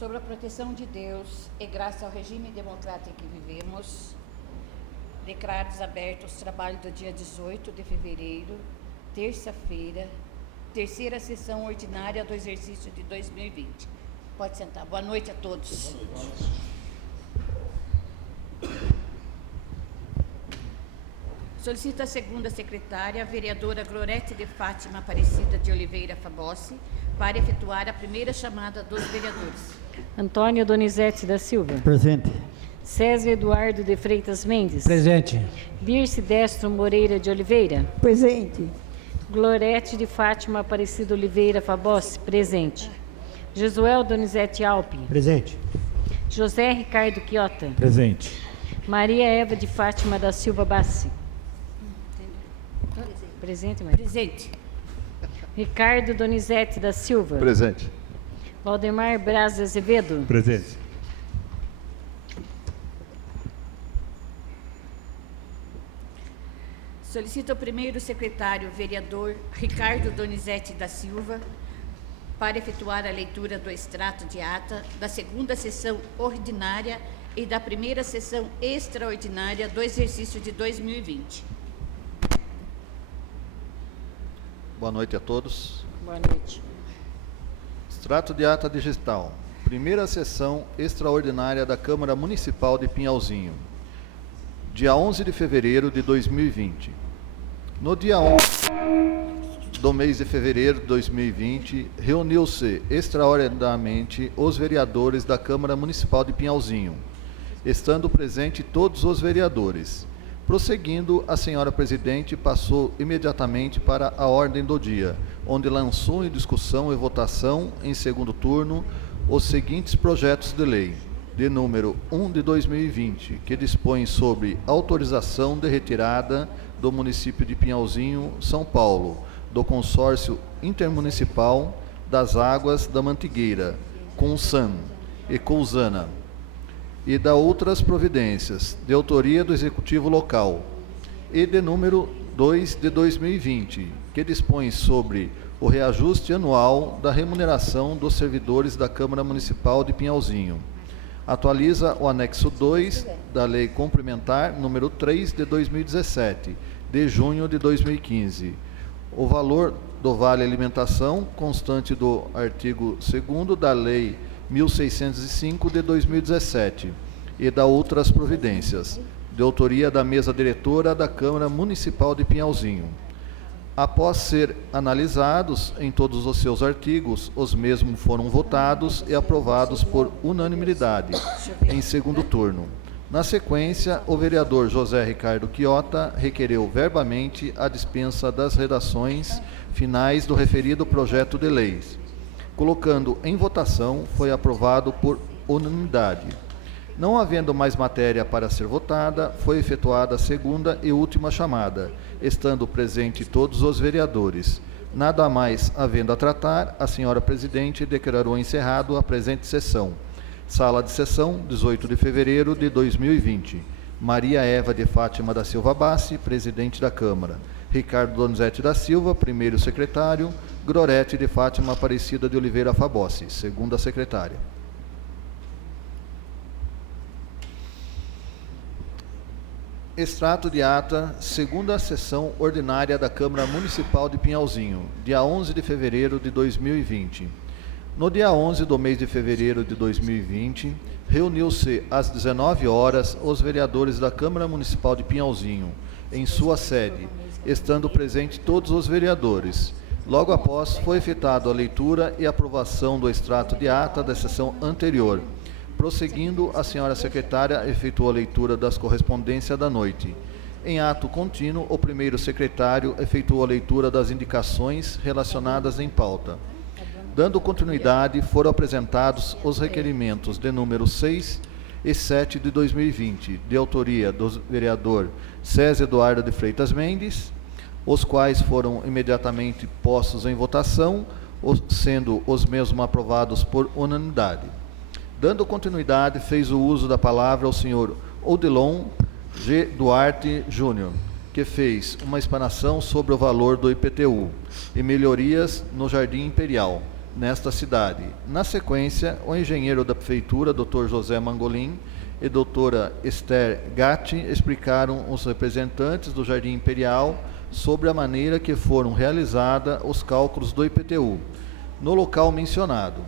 Sobre a proteção de Deus e graças ao regime democrático que vivemos, declaro abertos os trabalhos do dia 18 de fevereiro, terça-feira, terceira sessão ordinária do exercício de 2020. Pode sentar. Boa noite a todos. Boa noite. Solicito a segunda secretária, a vereadora Glorete de Fátima Aparecida de Oliveira Fabossi, para efetuar a primeira chamada dos vereadores. Antônio Donizete da Silva. Presente. César Eduardo de Freitas Mendes. Presente. Dirce Destro Moreira de Oliveira. Presente. Glorete de Fátima Aparecida Oliveira Fabossi. Presente. Josuel Donizete Alpe. Presente. José Ricardo Quiota. Presente. Maria Eva de Fátima da Silva Bassi. Presente, Maria. Presente. Ricardo Donizete da Silva. Presente. Valdemar Braz Azevedo. Presente. Solicito ao primeiro secretário, vereador Ricardo Donizete da Silva, para efetuar a leitura do extrato de ata da segunda sessão ordinária e da primeira sessão extraordinária do exercício de 2020. Boa noite a todos. Boa noite. Extrato de ata digital. Primeira sessão extraordinária da Câmara Municipal de Pinhalzinho. Dia 11 de fevereiro de 2020. No dia 11 do mês de fevereiro de 2020, reuniu-se extraordinariamente os vereadores da Câmara Municipal de Pinhalzinho, estando presente todos os vereadores. Prosseguindo, a senhora presidente passou imediatamente para a ordem do dia, onde lançou em discussão e votação, em segundo turno, os seguintes projetos de lei, de número 1 de 2020, que dispõe sobre autorização de retirada do município de Pinhalzinho, São Paulo, do consórcio intermunicipal das águas da Mantigueira, Consan e Cousana, e da outras providências, de autoria do Executivo Local, e de número 2 de 2020, que dispõe sobre o reajuste anual da remuneração dos servidores da Câmara Municipal de Pinhalzinho. Atualiza o anexo 2 da Lei Complementar número 3 de 2017, de junho de 2015. O valor do Vale Alimentação, constante do artigo 2º da Lei 1605 de 2017 e da outras providências, de autoria da mesa diretora da Câmara Municipal de Pinhalzinho. Após ser analisados em todos os seus artigos, os mesmos foram votados e aprovados por unanimidade em segundo turno. Na sequência, o vereador José Ricardo Quiota requereu verbamente a dispensa das redações finais do referido projeto de lei. Colocando em votação, foi aprovado por unanimidade. Não havendo mais matéria para ser votada, foi efetuada a segunda e última chamada, estando presente todos os vereadores. Nada mais havendo a tratar, a senhora presidente declarou encerrado a presente sessão. Sala de sessão, 18 de fevereiro de 2020. Maria Eva de Fátima da Silva Bassi, presidente da Câmara. Ricardo Donizete da Silva, primeiro secretário. Glorete de Fátima Aparecida de Oliveira Fabossi, segunda secretária. Extrato de ata, segunda sessão ordinária da Câmara Municipal de Pinhalzinho, dia 11 de fevereiro de 2020. No dia 11 do mês de fevereiro de 2020, reuniu-se às 19 horas os vereadores da Câmara Municipal de Pinhalzinho, em sua sede, estando presentes todos os vereadores. Logo após, foi efetuada a leitura e aprovação do extrato de ata da sessão anterior. Prosseguindo, a senhora secretária efetuou a leitura das correspondências da noite. Em ato contínuo, o primeiro secretário efetuou a leitura das indicações relacionadas em pauta. Dando continuidade, foram apresentados os requerimentos de número 6 e 7 de 2020, de autoria do vereador César Eduardo de Freitas Mendes, os quais foram imediatamente postos em votação, sendo os mesmos aprovados por unanimidade. Dando continuidade, fez o uso da palavra ao senhor Odilon G. Duarte Júnior, que fez uma explanação sobre o valor do IPTU e melhorias no Jardim Imperial, nesta cidade. Na sequência, o engenheiro da Prefeitura, Dr. José Mangolin, e doutora Esther Gatti explicaram os representantes do Jardim Imperial sobre a maneira que foram realizados os cálculos do IPTU no local mencionado.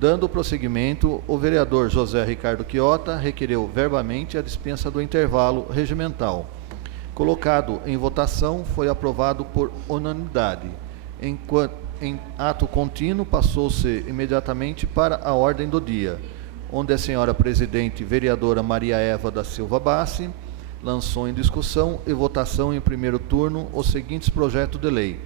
Dando prosseguimento, o vereador José Ricardo Chiota requereu verbamente a dispensa do intervalo regimental. Colocado em votação, foi aprovado por unanimidade. Em ato contínuo, passou-se imediatamente para a ordem do dia, onde a senhora presidente vereadora Maria Eva da Silva Bassi lançou em discussão e votação em primeiro turno os seguintes projetos de lei.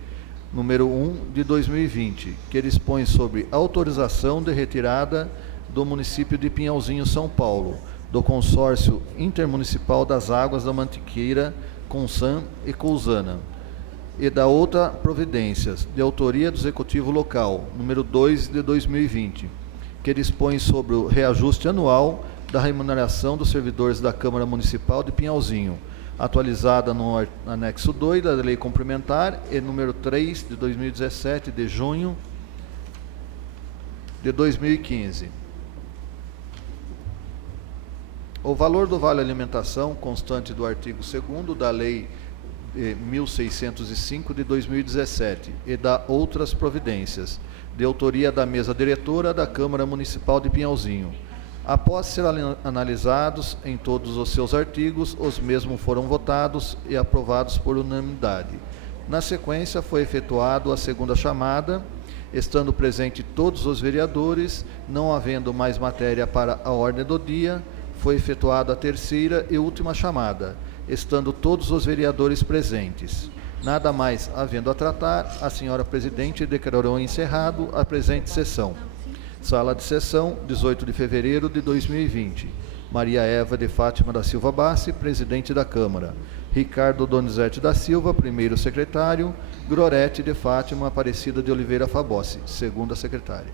Número 1 de 2020, que dispõe sobre autorização de retirada do município de Pinhalzinho, São Paulo, do consórcio intermunicipal das águas da Mantiqueira, Consan e Cousana, e da outra providências, de autoria do Executivo Local, número 2 de 2020, que dispõe sobre o reajuste anual da remuneração dos servidores da Câmara Municipal de Pinhalzinho, atualizada no anexo 2 da Lei Complementar, e número 3 de 2017, de junho de 2015. O valor do Vale Alimentação, constante do artigo 2º da Lei 1605 de 2017 e da outras providências, de autoria da mesa diretora da Câmara Municipal de Pinhalzinho. Após ser analisados em todos os seus artigos, os mesmos foram votados e aprovados por unanimidade. Na sequência, foi efetuado a segunda chamada, estando presente todos os vereadores, não havendo mais matéria para a ordem do dia, foi efetuada a terceira e última chamada, estando todos os vereadores presentes. Nada mais havendo a tratar, a senhora presidente declarou encerrado a presente sessão. Sala de sessão, 18 de fevereiro de 2020. Maria Eva de Fátima da Silva Bassi, presidente da Câmara. Ricardo Donizete da Silva, primeiro secretário. Gorete de Fátima Aparecida de Oliveira Fabossi, segunda secretária.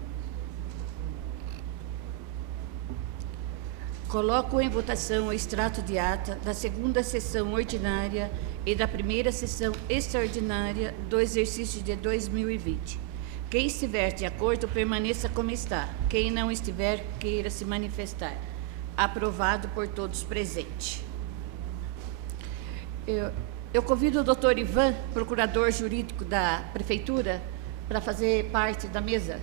Coloco em votação o extrato de ata da segunda sessão ordinária e da primeira sessão extraordinária do exercício de 2020. Quem estiver de acordo, permaneça como está. Quem não estiver, queira se manifestar. Aprovado por todos presentes. Eu convido o doutor Ivan, procurador jurídico da Prefeitura, para fazer parte da mesa.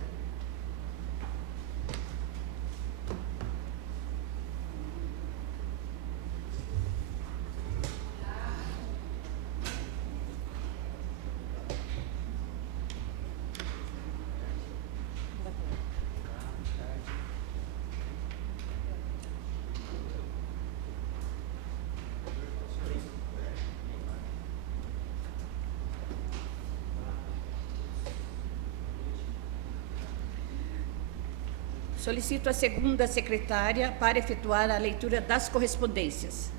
Solicito a segunda secretária para efetuar a leitura das correspondências.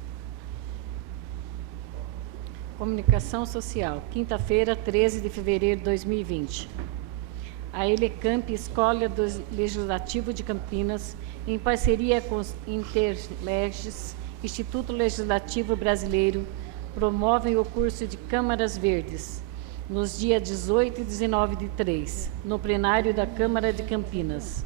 Comunicação Social, quinta-feira, 13 de fevereiro de 2020. A Elecamp, Escola do Legislativo de Campinas, em parceria com Interleges, Instituto Legislativo Brasileiro, promovem o curso de Câmaras Verdes, nos dias 18 e 19 de 3, no plenário da Câmara de Campinas.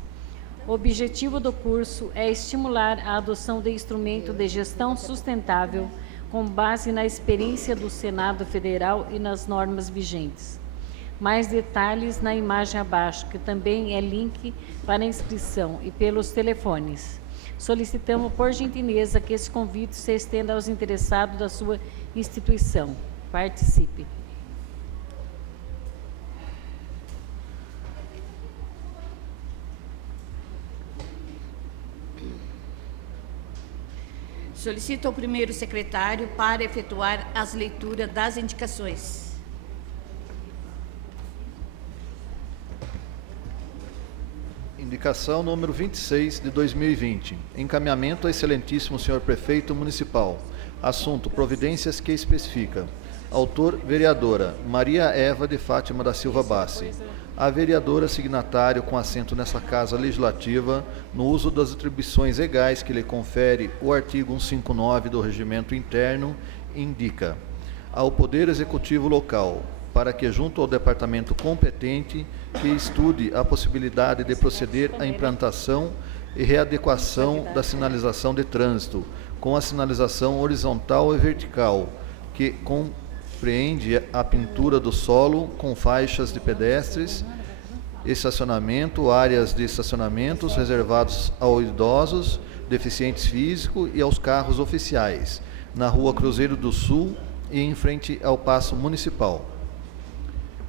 O objetivo do curso é estimular a adoção de instrumento de gestão sustentável com base na experiência do Senado Federal e nas normas vigentes. Mais detalhes na imagem abaixo, que também é link para inscrição e pelos telefones. Solicitamos, por gentileza, que esse convite se estenda aos interessados da sua instituição. Participe. Solicito ao primeiro secretário para efetuar as leituras das indicações. Indicação número 26 de 2020. Encaminhamento ao excelentíssimo senhor prefeito municipal. Assunto: providências que especifica. Autor: vereadora Maria Eva de Fátima da Silva Bassi. A vereadora signatário com assento nessa Casa Legislativa, no uso das atribuições legais que lhe confere o artigo 159 do Regimento Interno, indica ao Poder Executivo Local para que, junto ao departamento competente, que estude a possibilidade de proceder à implantação e readequação da sinalização de trânsito, com a sinalização horizontal e vertical, que compreende a pintura do solo com faixas de pedestres, estacionamento, áreas de estacionamentos reservados aos idosos, deficientes físicos e aos carros oficiais, na Rua Cruzeiro do Sul e em frente ao Paço Municipal.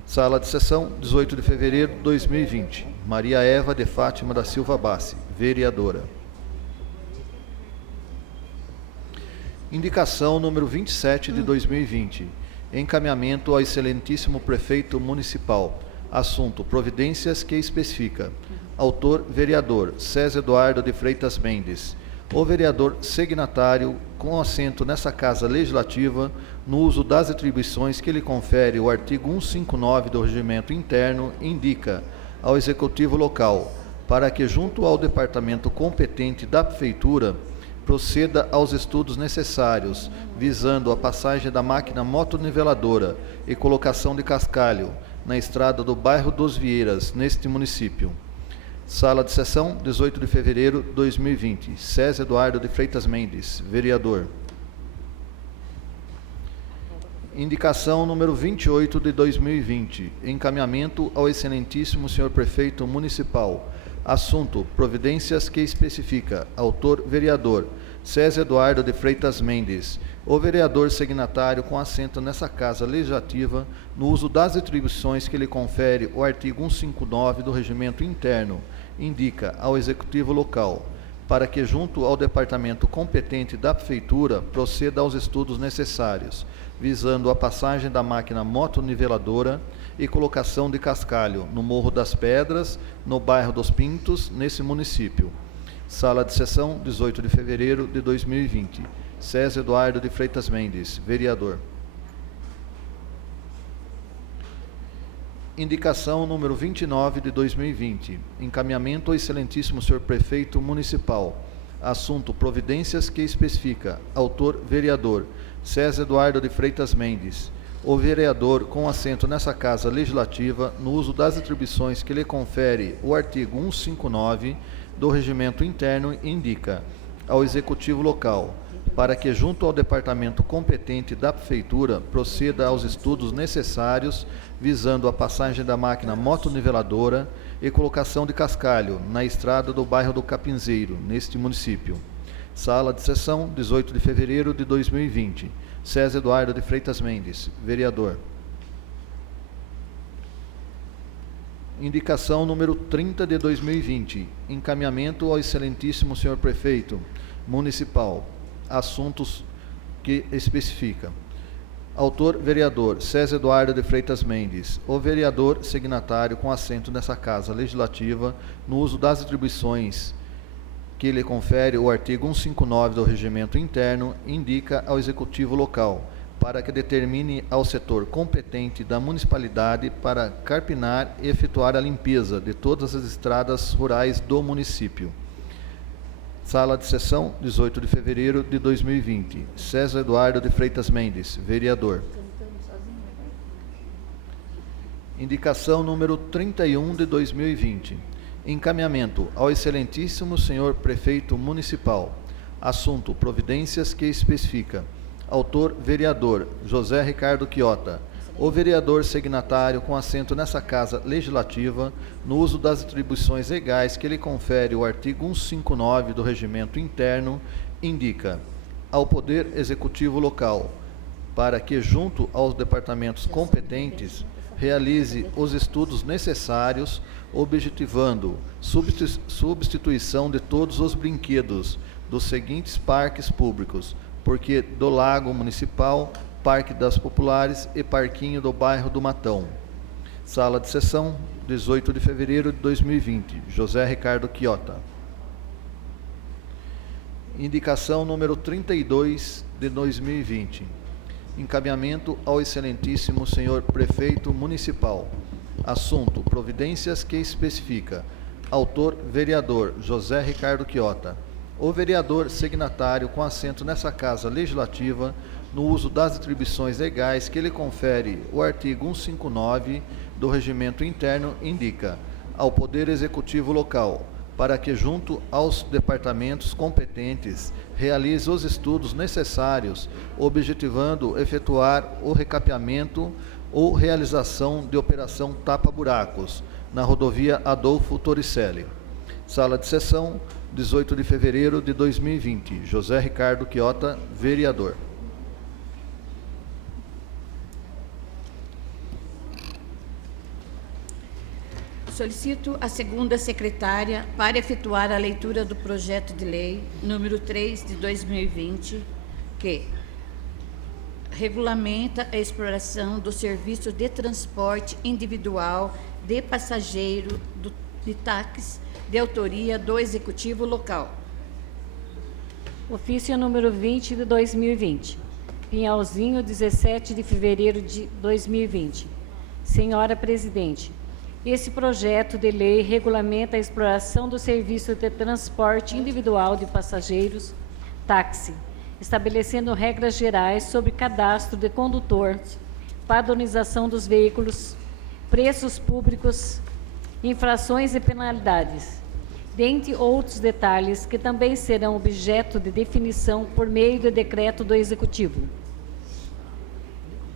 Sala de sessão, 18 de fevereiro de 2020. Maria Eva de Fátima da Silva Bassi, vereadora. Indicação número 27 de 2020. Encaminhamento ao excelentíssimo prefeito municipal. Assunto: providências que especifica. Autor: vereador César Eduardo de Freitas Mendes. O vereador signatário, com assento nessa Casa Legislativa, no uso das atribuições que lhe confere o artigo 159 do Regimento Interno, indica ao Executivo Local, para que, junto ao departamento competente da Prefeitura, proceda aos estudos necessários, visando a passagem da máquina motoniveladora e colocação de cascalho na estrada do bairro dos Vieiras, neste município. Sala de sessão, 18 de fevereiro de 2020. César Eduardo de Freitas Mendes, vereador. Indicação número 28 de 2020. Encaminhamento ao excelentíssimo senhor prefeito municipal. Assunto: providências que especifica. Autor: vereador César Eduardo de Freitas Mendes. O vereador signatário, com assento nessa Casa Legislativa, no uso das atribuições que lhe confere o artigo 159 do Regimento Interno, indica ao Executivo Local, para que, junto ao departamento competente da Prefeitura, proceda aos estudos necessários, visando a passagem da máquina motoniveladora e colocação de cascalho no Morro das Pedras, no bairro dos Pintos, nesse município. Sala de sessão, 18 de fevereiro de 2020. César Eduardo de Freitas Mendes, vereador. Indicação número 29 de 2020. Encaminhamento ao excelentíssimo senhor prefeito municipal. Assunto: providências que especifica. Autor: vereador César Eduardo de Freitas Mendes. O vereador, com assento nessa Casa Legislativa, no uso das atribuições que lhe confere o artigo 159 do Regimento Interno, indica ao Executivo Local, para que, junto ao departamento competente da Prefeitura, proceda aos estudos necessários, visando a passagem da máquina motoniveladora e colocação de cascalho na estrada do bairro do Capinzeiro, neste município. Sala de sessão, 18 de fevereiro de 2020. César Eduardo de Freitas Mendes, vereador. Indicação número 30 de 2020. Encaminhamento ao excelentíssimo senhor prefeito municipal. Assuntos que especifica. Autor: vereador César Eduardo de Freitas Mendes. O vereador signatário, com assento nessa Casa Legislativa, no uso das atribuições que lhe confere o artigo 159 do Regimento Interno, indica ao Executivo Local, para que determine ao setor competente da municipalidade para carpinar e efetuar a limpeza de todas as estradas rurais do município. Sala de sessão, 18 de fevereiro de 2020. César Eduardo de Freitas Mendes, vereador. Indicação número 31 de 2020. Encaminhamento ao excelentíssimo senhor prefeito municipal. Assunto: providências que especifica. Autor: vereador José Ricardo Quiota. O vereador signatário, com assento nessa Casa Legislativa, no uso das atribuições legais que lhe confere o artigo 159 do Regimento Interno, indica ao Poder Executivo Local, para que, junto aos departamentos competentes, realize os estudos necessários, objetivando substituição de todos os brinquedos dos seguintes parques públicos: Porquê do Lago Municipal, Parque das Populares e Parquinho do Bairro do Matão. Sala de sessão, 18 de fevereiro de 2020. José Ricardo Quiota. Indicação número 32 de 2020. Encaminhamento ao excelentíssimo senhor prefeito municipal. Assunto: providências que especifica. Autor: vereador José Ricardo Quiota. O vereador signatário, com assento nessa Casa Legislativa, no uso das atribuições legais que lhe confere o artigo 159 do Regimento Interno, indica ao Poder Executivo local, para que, junto aos departamentos competentes, realize os estudos necessários, objetivando efetuar o recapeamento ou realização de operação tapa-buracos na rodovia Adolfo Torricelli. Sala de sessão, 18 de fevereiro de 2020. José Ricardo Quiota, vereador. Solicito a segunda secretária para efetuar a leitura do projeto de lei número 3 de 2020, que regulamenta a exploração do serviço de transporte individual de passageiro de táxi de autoria do Executivo local. Ofício número 20 de 2020. Pinhalzinho, 17 de fevereiro de 2020. Senhora Presidente, esse projeto de lei regulamenta a exploração do serviço de transporte individual de passageiros, táxi, estabelecendo regras gerais sobre cadastro de condutor, padronização dos veículos, preços públicos, infrações e penalidades, dentre outros detalhes que também serão objeto de definição por meio de decreto do Executivo.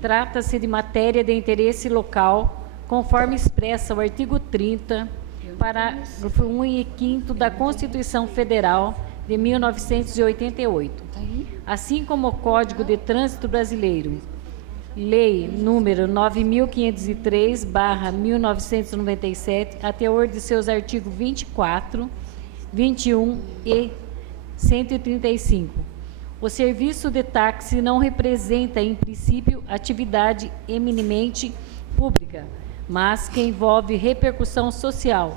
Trata-se de matéria de interesse local, conforme expressa o artigo 30, parágrafo 1 e 5º da Constituição Federal de 1988, assim como o Código de Trânsito Brasileiro, Lei número 9.503/1997, a teor de seus artigos 24, 21 e 135. O serviço de táxi não representa, em princípio, atividade eminentemente pública, mas que envolve repercussão social,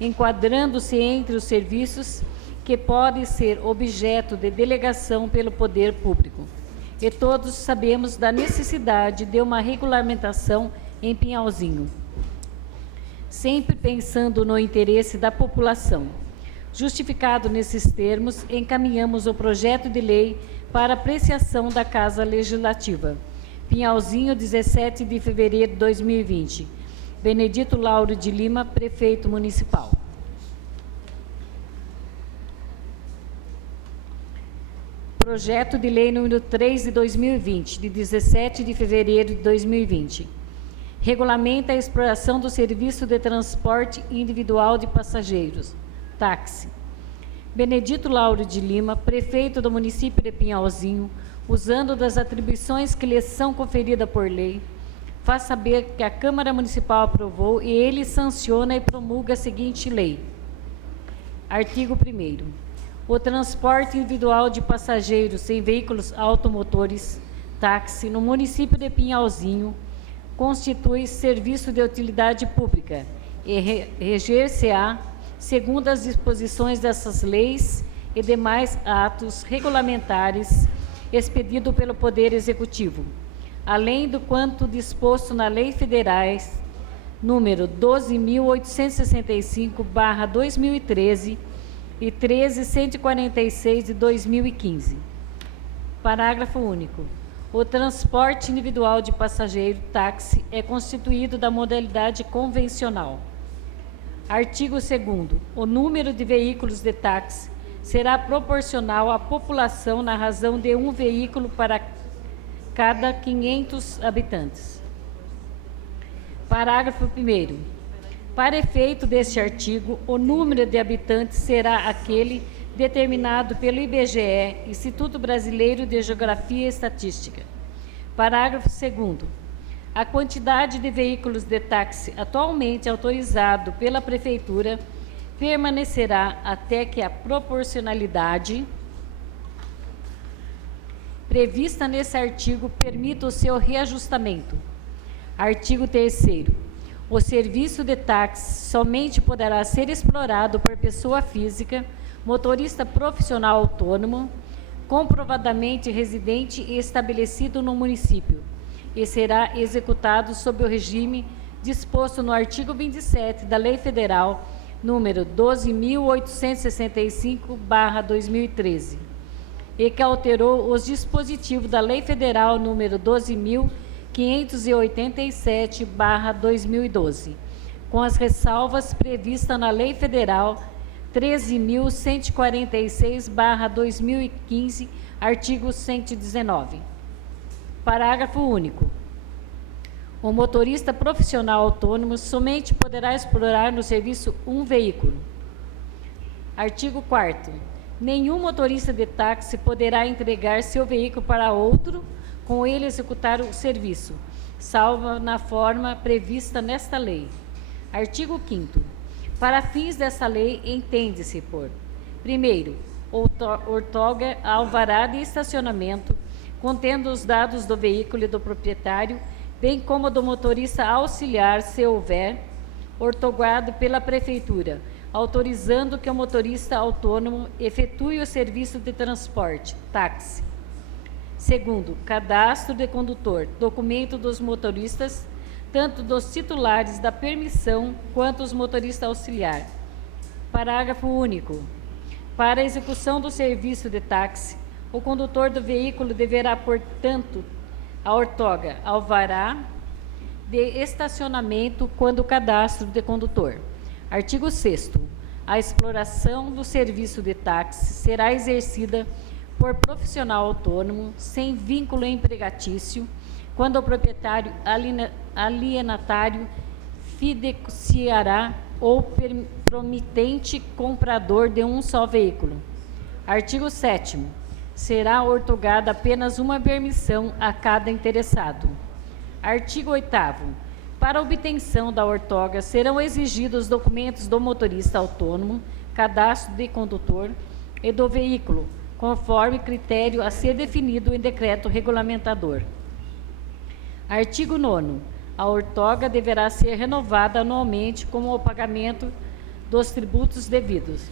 enquadrando-se entre os serviços que podem ser objeto de delegação pelo poder público. E todos sabemos da necessidade de uma regulamentação em Pinhalzinho, sempre pensando no interesse da população. Justificado nesses termos, encaminhamos o projeto de lei para apreciação da Casa Legislativa. Pinhalzinho, 17 de fevereiro de 2020. Benedito Lauro de Lima, Prefeito Municipal. Projeto de Lei número 3 de 2020, de 17 de fevereiro de 2020. Regulamenta a exploração do serviço de transporte individual de passageiros, táxi. Benedito Lauro de Lima, Prefeito do município de Pinhalzinho, usando das atribuições que lhe são conferidas por lei, faz saber que a Câmara Municipal aprovou e ele sanciona e promulga a seguinte lei. Artigo 1º. O transporte individual de passageiros em veículos automotores, táxi, no município de Pinhalzinho, constitui serviço de utilidade pública e reger-se-á segundo as disposições dessas leis e demais atos regulamentares expedido pelo Poder Executivo, além do quanto disposto na Lei Federais número 12.865/2013 e 13.146 de 2015. Parágrafo único. O transporte individual de passageiro táxi é constituído da modalidade convencional. Artigo 2º. O número de veículos de táxi será proporcional à população na razão de um veículo para cada 500 habitantes. Parágrafo 1º. Para efeito deste artigo, o número de habitantes será aquele determinado pelo IBGE, Instituto Brasileiro de Geografia e Estatística. Parágrafo 2º. A quantidade de veículos de táxi atualmente autorizado pela Prefeitura permanecerá até que a proporcionalidade prevista nesse artigo permita o seu reajustamento. Artigo 3º. O serviço de táxi somente poderá ser explorado por pessoa física, motorista profissional autônomo, comprovadamente residente e estabelecido no município, e será executado sob o regime disposto no artigo 27 da Lei Federal número 12.865/2013, e que alterou os dispositivos da Lei Federal número 12.587/2012, com as ressalvas previstas na Lei Federal 13.146/2015, artigo 119. Parágrafo único. O motorista profissional autônomo somente poderá explorar no serviço um veículo. Artigo 4º. Nenhum motorista de táxi poderá entregar seu veículo para outro com ele executar o serviço, salvo na forma prevista nesta lei. Artigo 5º. Para fins desta lei, entende-se por: primeiro, outorga alvará de estacionamento, contendo os dados do veículo e do proprietário, bem como do motorista auxiliar, se houver, outorgado pela Prefeitura, autorizando que o motorista autônomo efetue o serviço de transporte, táxi. Segundo, cadastro de condutor, documento dos motoristas, tanto dos titulares da permissão quanto os motoristas auxiliar. Parágrafo único. Para a execução do serviço de táxi, o condutor do veículo deverá, portanto, a outorga alvará de estacionamento quando o cadastro de condutor. Artigo 6º. A exploração do serviço de táxi será exercida por profissional autônomo, sem vínculo empregatício, quando o proprietário alienatário fiduciará ou promitente comprador de um só veículo. Artigo 7º. Será outorgada apenas uma permissão a cada interessado. Artigo 8º. Para a obtenção da outorga, serão exigidos documentos do motorista autônomo, cadastro de condutor e do veículo, conforme critério a ser definido em decreto regulamentador. Artigo 9º. A outorga deverá ser renovada anualmente com o pagamento dos tributos devidos.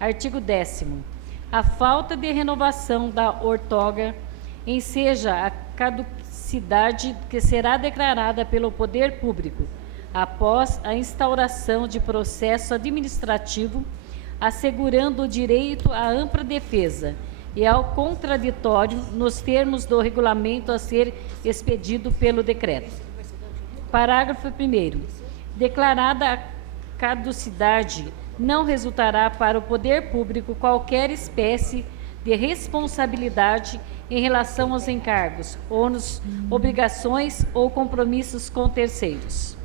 Artigo 10º. A falta de renovação da outorga enseja a caducidade que será declarada pelo poder público após a instauração de processo administrativo, assegurando o direito à ampla defesa e ao contraditório nos termos do regulamento a ser expedido pelo decreto. Parágrafo 1º. Declarada a caducidade, não resultará para o poder público qualquer espécie de responsabilidade em relação aos encargos, ônus, obrigações ou compromissos com terceiros.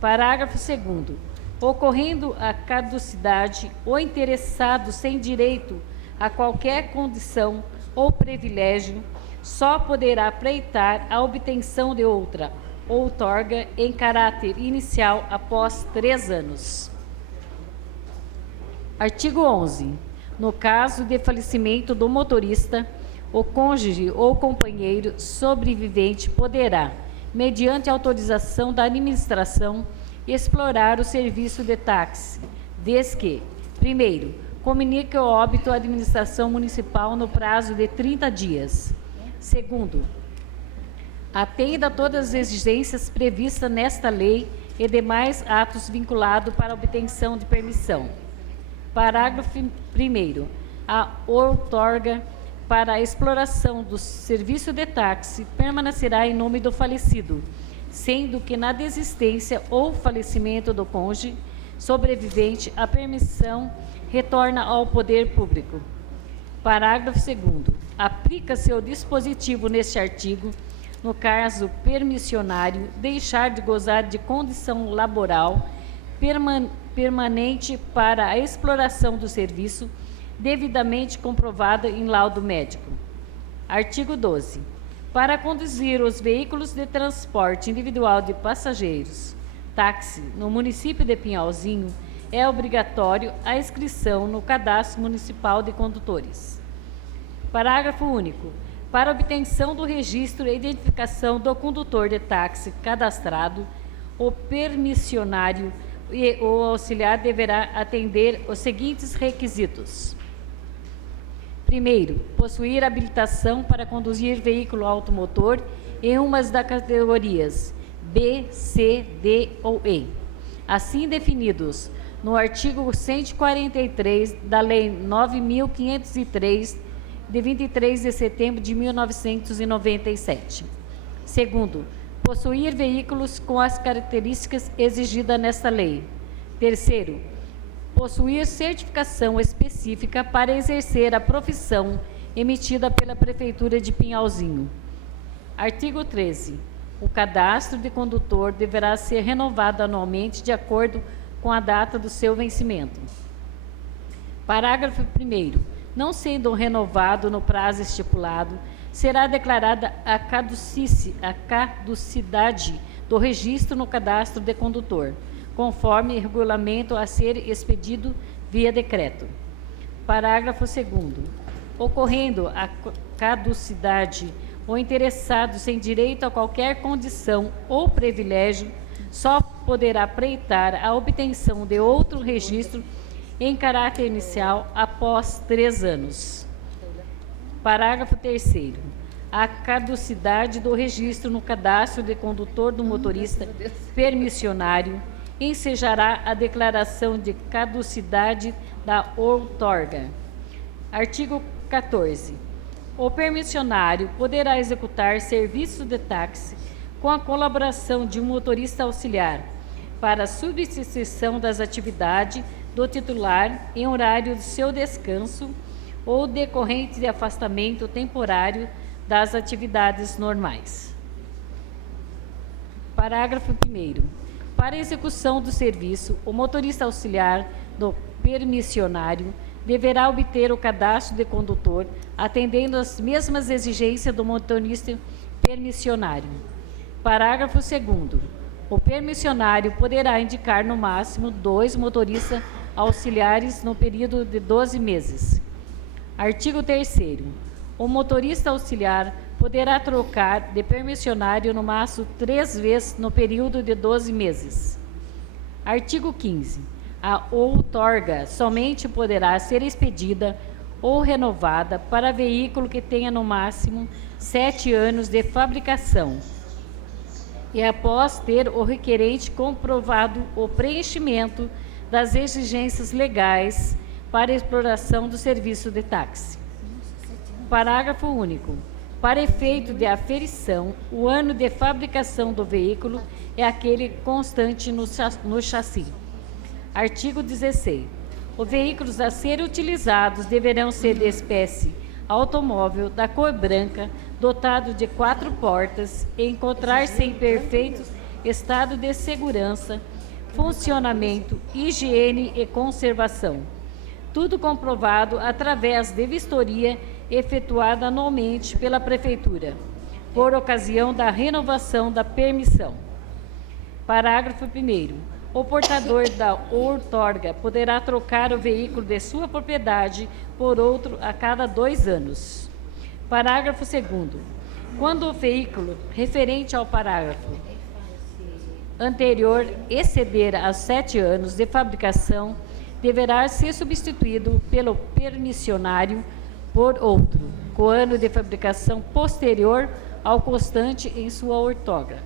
Parágrafo 2º. Ocorrendo a caducidade, o interessado sem direito a qualquer condição ou privilégio só poderá pleitar a obtenção de outra outorga em caráter inicial após 3 anos. Artigo 11. No caso de falecimento do motorista, o cônjuge ou companheiro sobrevivente poderá, mediante autorização da administração, explorar o serviço de táxi, desde que, primeiro, comunique o óbito à administração municipal no prazo de 30 dias. Segundo, atenda a todas as exigências previstas nesta lei e demais atos vinculados para a obtenção de permissão. Parágrafo 1º. A outorga para a exploração do serviço de táxi permanecerá em nome do falecido, sendo que na desistência ou falecimento do cônjuge sobrevivente, a permissão retorna ao poder público. Parágrafo 2º. Aplica-se o dispositivo neste artigo no caso permissionário deixar de gozar de condição laboral permanente para a exploração do serviço, devidamente comprovada em laudo médico. Artigo 12. Para conduzir os veículos de transporte individual de passageiros, táxi, no município de Pinhalzinho, é obrigatório a inscrição no Cadastro Municipal de Condutores. Parágrafo único. Para obtenção do registro e identificação do condutor de táxi cadastrado, o permissionário e o auxiliar deverá atender os seguintes requisitos. Primeiro, possuir habilitação para conduzir veículo automotor em uma das categorias B, C, D ou E, assim definidos no artigo 143 da Lei 9.503, de 23 de setembro de 1997. Segundo, possuir veículos com as características exigidas nesta lei. Terceiro, possuir certificação específica para exercer a profissão emitida pela Prefeitura de Pinhalzinho. Artigo 13. O cadastro de condutor deverá ser renovado anualmente de acordo com a data do seu vencimento. Parágrafo 1º. Não sendo renovado no prazo estipulado, será declarada a caducidade do registro no cadastro de condutor, conforme regulamento a ser expedido via decreto. Parágrafo 2º. Ocorrendo a caducidade, o interessado sem direito a qualquer condição ou privilégio só poderá preitar a obtenção de outro registro em caráter inicial após 3 anos. Parágrafo 3º. A caducidade do registro no cadastro de condutor do motorista permissionário ensejará a declaração de caducidade da outorga. Artigo 14. O permissionário poderá executar serviço de táxi com a colaboração de um motorista auxiliar para substituição das atividades do titular em horário de seu descanso ou decorrente de afastamento temporário das atividades normais. Parágrafo 1º. Para execução do serviço, o motorista auxiliar do permissionário deverá obter o cadastro de condutor, atendendo às mesmas exigências do motorista permissionário. Parágrafo 2º. O permissionário poderá indicar no máximo 2 motoristas auxiliares no período de 12 meses. Artigo 3º. O motorista auxiliar poderá trocar de permissionário no máximo 3 vezes no período de 12 meses. Artigo 15. A outorga somente poderá ser expedida ou renovada para veículo que tenha no máximo 7 anos de fabricação e após ter o requerente comprovado o preenchimento das exigências legais para a exploração do serviço de táxi. Parágrafo único. Para efeito de aferição, o ano de fabricação do veículo é aquele constante no chassi. Artigo 16. Os veículos a serem utilizados deverão ser de espécie automóvel da cor branca, dotado de 4 portas e encontrar-se em perfeito estado de segurança, funcionamento, higiene e conservação. Tudo comprovado através de vistoria efetuada anualmente pela Prefeitura, por ocasião da renovação da permissão. Parágrafo 1º. O portador da outorga poderá trocar o veículo de sua propriedade por outro a cada 2 anos. Parágrafo 2º. Quando o veículo referente ao parágrafo anterior exceder aos 7 anos de fabricação, deverá ser substituído pelo permissionário por outro, com ano de fabricação posterior ao constante em sua outorga.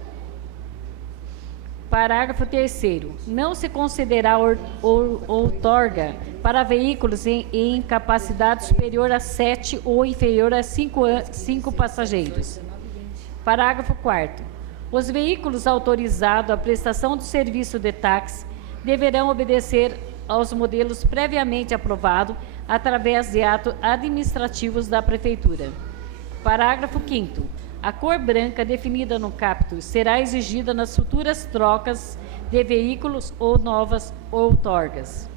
Parágrafo 3º. Não se considerará outorga para veículos em capacidade superior a 7 ou inferior a 5 passageiros. Parágrafo 4º. Os veículos autorizados à prestação do serviço de táxi deverão obedecer aos modelos previamente aprovados através de atos administrativos da Prefeitura. Parágrafo 5º. A cor branca definida no caput será exigida nas futuras trocas de veículos ou novas outorgas.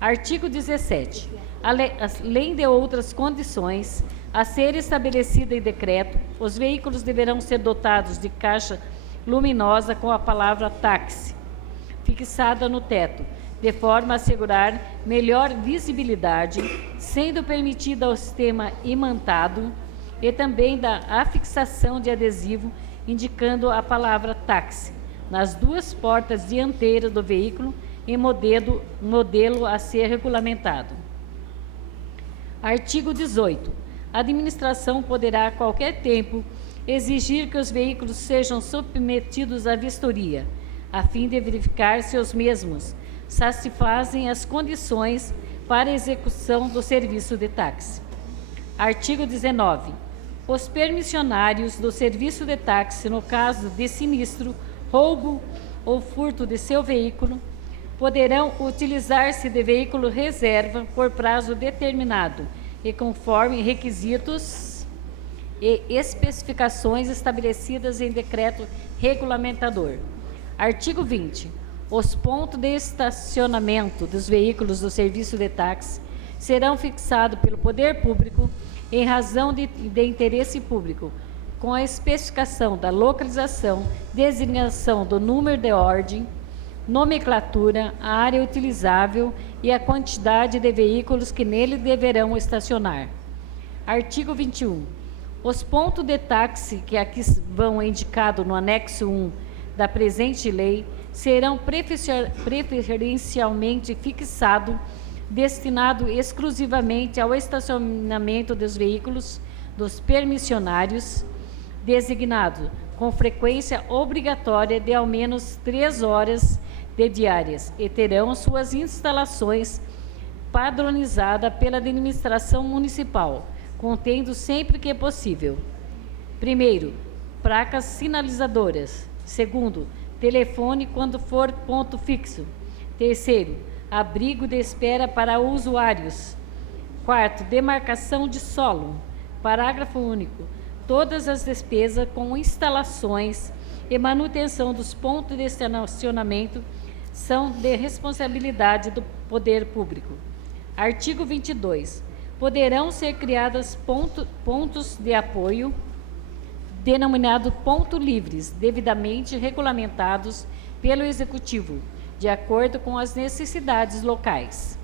Artigo 17. Além de outras condições a ser estabelecida em decreto, os veículos deverão ser dotados de caixa luminosa com a palavra táxi fixada no teto, de forma a assegurar melhor visibilidade, sendo permitida o sistema imantado e também da afixação de adesivo indicando a palavra táxi nas 2 portas dianteiras do veículo em modelo a ser regulamentado. Artigo 18. A administração poderá a qualquer tempo exigir que os veículos sejam submetidos à vistoria, a fim de verificar se os mesmos satisfazem as condições para a execução do serviço de táxi. Artigo 19. Os permissionários do serviço de táxi, no caso de sinistro, roubo ou furto de seu veículo, poderão utilizar-se de veículo reserva por prazo determinado e conforme requisitos e especificações estabelecidas em decreto regulamentador. Artigo 20. Os pontos de estacionamento dos veículos do serviço de táxi serão fixados pelo poder público em razão de interesse público, com a especificação da localização, designação do número de ordem, nomenclatura, a área utilizável e a quantidade de veículos que nele deverão estacionar. Artigo 21. Os pontos de táxi que aqui vão indicados no anexo 1 da presente lei serão preferencialmente fixados, destinado exclusivamente ao estacionamento dos veículos dos permissionários, designado com frequência obrigatória de ao menos 3 horas de diárias, e terão suas instalações padronizadas pela administração municipal, contendo sempre que possível: primeiro, placas sinalizadoras; segundo, telefone quando for ponto fixo; terceiro, abrigo de espera para usuários; quarto, demarcação de solo. Parágrafo único. Todas as despesas com instalações e manutenção dos pontos de estacionamento são de responsabilidade do poder público. Artigo 22. Poderão ser criados pontos de apoio, denominados pontos livres, devidamente regulamentados pelo Executivo, de acordo com as necessidades locais.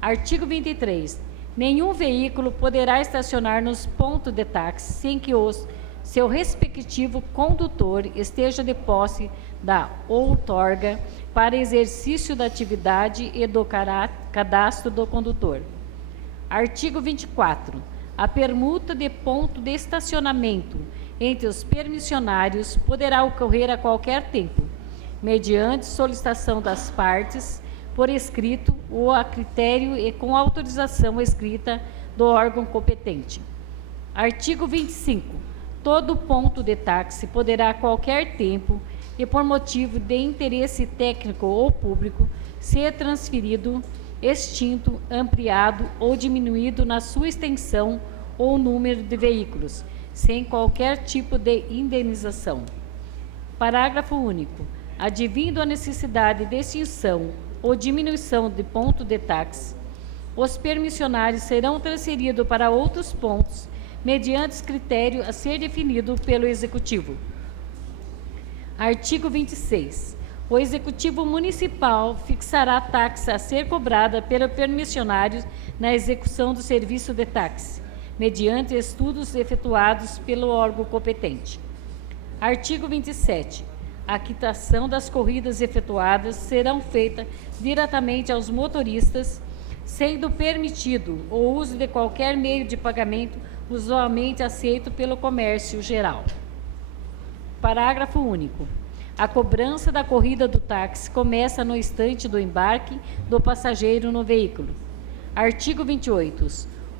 Artigo 23. Nenhum veículo poderá estacionar nos pontos de táxi sem que seu respectivo condutor esteja de posse da outorga para exercício da atividade e do cadastro do condutor. Artigo 24. A permuta de ponto de estacionamento entre os permissionários poderá ocorrer a qualquer tempo, mediante solicitação das partes, por escrito ou a critério e com autorização escrita do órgão competente. Artigo 25. Todo ponto de táxi poderá a qualquer tempo e por motivo de interesse técnico ou público ser transferido, extinto, ampliado ou diminuído na sua extensão ou número de veículos, sem qualquer tipo de indenização. Parágrafo único. Advindo a necessidade de extinção ou diminuição de ponto de táxi, os permissionários serão transferidos para outros pontos, mediante critério a ser definido pelo Executivo. Artigo 26. O Executivo Municipal fixará a taxa a ser cobrada pelo permissionário na execução do serviço de táxi, mediante estudos efetuados pelo órgão competente. Artigo 27. A quitação das corridas efetuadas serão feitas diretamente aos motoristas, sendo permitido o uso de qualquer meio de pagamento usualmente aceito pelo comércio geral. Parágrafo único. A cobrança da corrida do táxi começa no instante do embarque do passageiro no veículo. Artigo 28.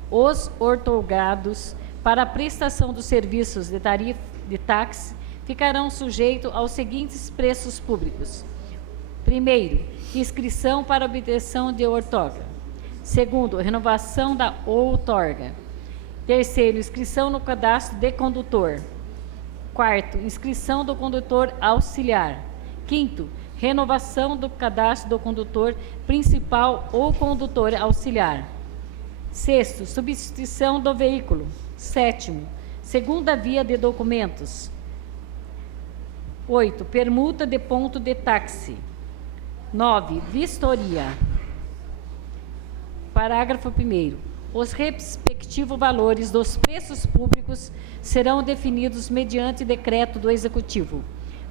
Os outorgados para a prestação dos serviços de tarifa de táxi ficarão sujeitos aos seguintes preços públicos: primeiro, inscrição para obtenção de outorga; segundo, renovação da outorga; terceiro, inscrição no cadastro de condutor; quarto, inscrição do condutor auxiliar; quinto, renovação do cadastro do condutor principal ou condutor auxiliar; sexto, substituição do veículo; sétimo, segunda via de documentos; 8. Permuta de ponto de táxi. 9. Vistoria. Parágrafo 1º. Os respectivos valores dos preços públicos serão definidos mediante decreto do Executivo.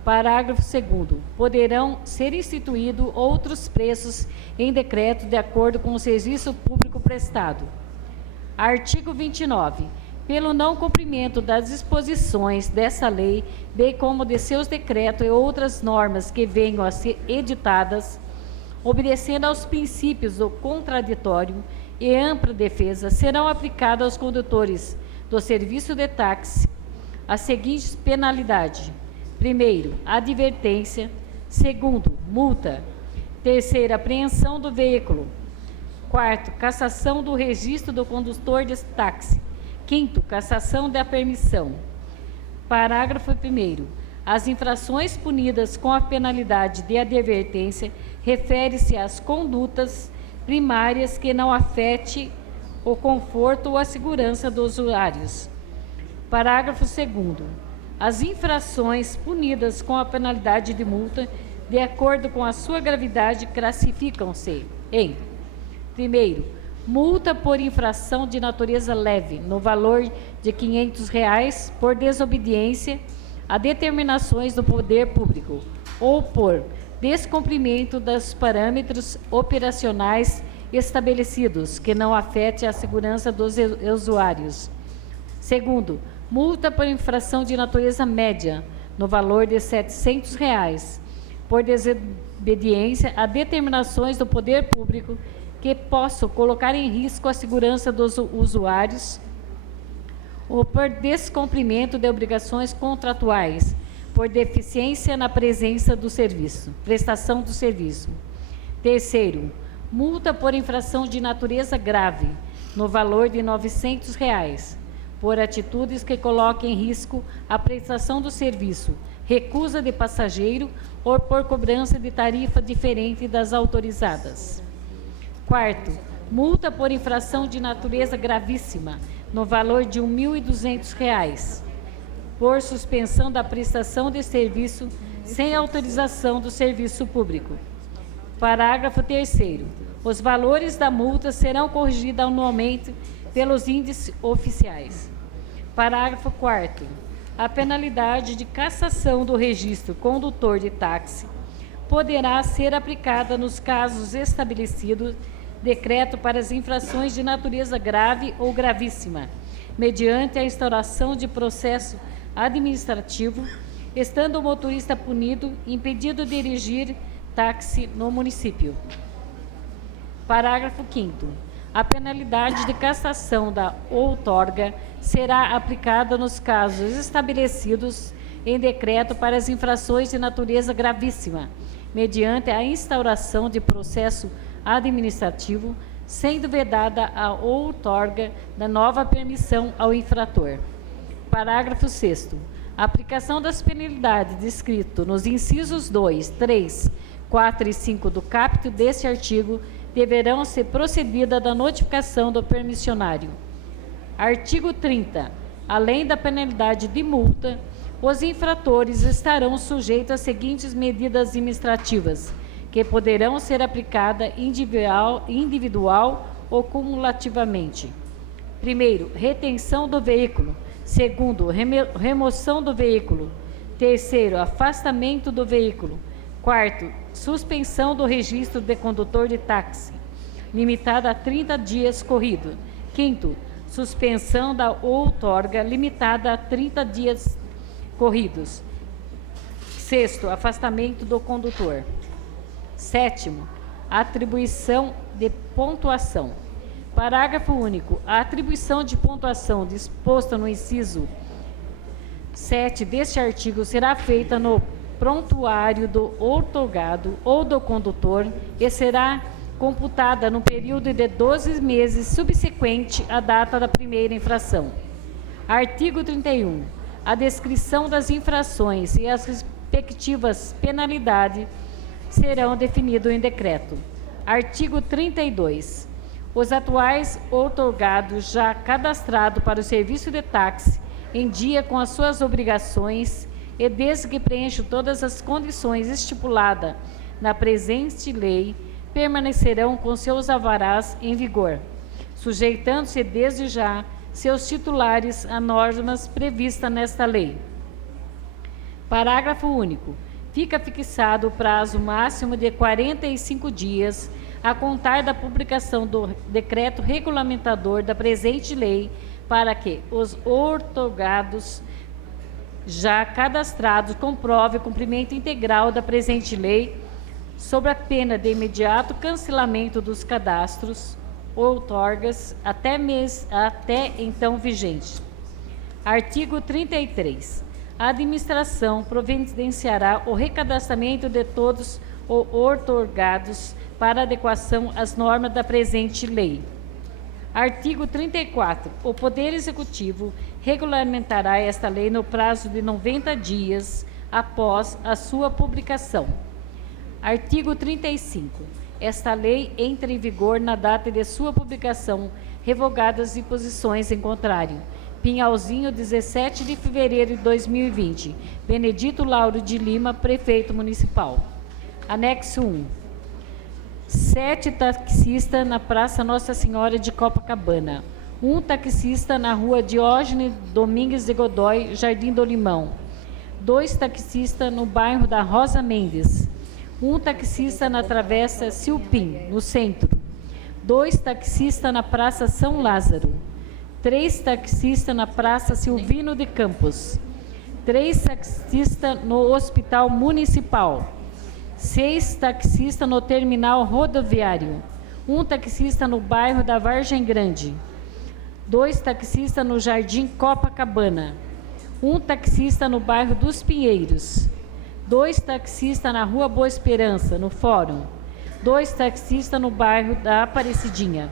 Parágrafo 2º. Poderão ser instituídos outros preços em decreto de acordo com o serviço público prestado. Artigo 29. Pelo não cumprimento das disposições dessa lei, bem como de seus decretos e outras normas que venham a ser editadas, obedecendo aos princípios do contraditório e ampla defesa serão aplicadas aos condutores do serviço de táxi as seguintes penalidades: primeiro, advertência; segundo, multa; terceiro, apreensão do veículo; quarto, cassação do registro do condutor de táxi; quinto, cassação da permissão. Parágrafo 1º. As infrações punidas com a penalidade de advertência refere-se às condutas primárias que não afete o conforto ou a segurança dos usuários. Parágrafo 2º. As infrações punidas com a penalidade de multa, de acordo com a sua gravidade, classificam-se em: primeiro, multa por infração de natureza leve, no valor de R$ 500 por desobediência a determinações do poder público ou por descumprimento dos parâmetros operacionais estabelecidos que não afete a segurança dos usuários. Segundo, multa por infração de natureza média, no valor de R$ 700, por desobediência a determinações do poder público que possam colocar em risco a segurança dos usuários ou por descumprimento de obrigações contratuais, por deficiência na prestação do serviço. Terceiro, multa por infração de natureza grave, no valor de R$ 900, por atitudes que coloquem em risco a prestação do serviço, recusa de passageiro ou por cobrança de tarifa diferente das autorizadas. Quarto, multa por infração de natureza gravíssima, no valor de R$ 1.200, por suspensão da prestação de serviço sem autorização do serviço público. Parágrafo 3º. Os valores da multa serão corrigidos anualmente pelos índices oficiais. Parágrafo 4º. A penalidade de cassação do registro condutor de táxi poderá ser aplicada nos casos estabelecidos decreto para as infrações de natureza grave ou gravíssima, mediante a instauração de processo administrativo, estando o motorista punido, impedido de dirigir táxi no município. Parágrafo 5º. A penalidade de cassação da outorga será aplicada nos casos estabelecidos em decreto para as infrações de natureza gravíssima, mediante a instauração de processo administrativo, sendo vedada a outorga da nova permissão ao infrator. Parágrafo 6º. A aplicação das penalidades descritas nos incisos 2, 3, 4 e 5 do caput deste artigo deverão ser procedida da notificação do permissionário. Artigo 30. Além da penalidade de multa, os infratores estarão sujeitos às seguintes medidas administrativas, que poderão ser aplicadas individual ou cumulativamente. Primeiro, retenção do veículo. Segundo, remoção do veículo. Terceiro, afastamento do veículo. Quarto, suspensão do registro de condutor de táxi, limitada a 30 dias corrido. Quinto, suspensão da outorga, limitada a 30 dias corridos. Sexto, afastamento do condutor. Sétimo, atribuição de pontuação. Parágrafo único. A atribuição de pontuação disposta no inciso 7 deste artigo será feita no prontuário do outorgado ou do condutor e será computada no período de 12 meses subsequente à data da primeira infração. Artigo 31. A descrição das infrações e as respectivas penalidades serão definidos em decreto. Artigo 32. Os atuais outorgados já cadastrados para o serviço de táxi em dia com as suas obrigações e desde que preencham todas as condições estipuladas na presente lei, permanecerão com seus alvarás em vigor, sujeitando-se desde já seus titulares a normas previstas nesta lei. Parágrafo único. Fica fixado o prazo máximo de 45 dias a contar da publicação do decreto regulamentador da presente lei para que os outorgados já cadastrados comprovem o cumprimento integral da presente lei, sob a pena de imediato cancelamento dos cadastros outorgas até então vigente. Artigo 33. A administração providenciará o recadastramento de todos os outorgados para adequação às normas da presente lei. Artigo 34. O Poder Executivo regulamentará esta lei no prazo de 90 dias após a sua publicação. Artigo 35. Esta lei entra em vigor na data de sua publicação, revogadas as disposições em contrário. Pinhalzinho, 17 de fevereiro de 2020. Benedito Lauro de Lima, Prefeito Municipal. Anexo 1. 7 taxistas na Praça Nossa Senhora de Copacabana. 1 taxista na Rua Diógenes Domingues de Godoy, Jardim do Limão. 2 taxistas no bairro da Rosa Mendes. 1 taxista na Travessa Silpim, no centro. 2 taxistas na Praça São Lázaro. 3 taxistas na Praça Silvino de Campos. 3 taxistas no Hospital Municipal. 6 taxistas no terminal rodoviário. 1 taxista no bairro da Vargem Grande. 2 taxistas no Jardim Copacabana. 1 taxista no bairro dos Pinheiros. 2 taxistas na Rua Boa Esperança, no Fórum. 2 taxistas no bairro da Aparecidinha.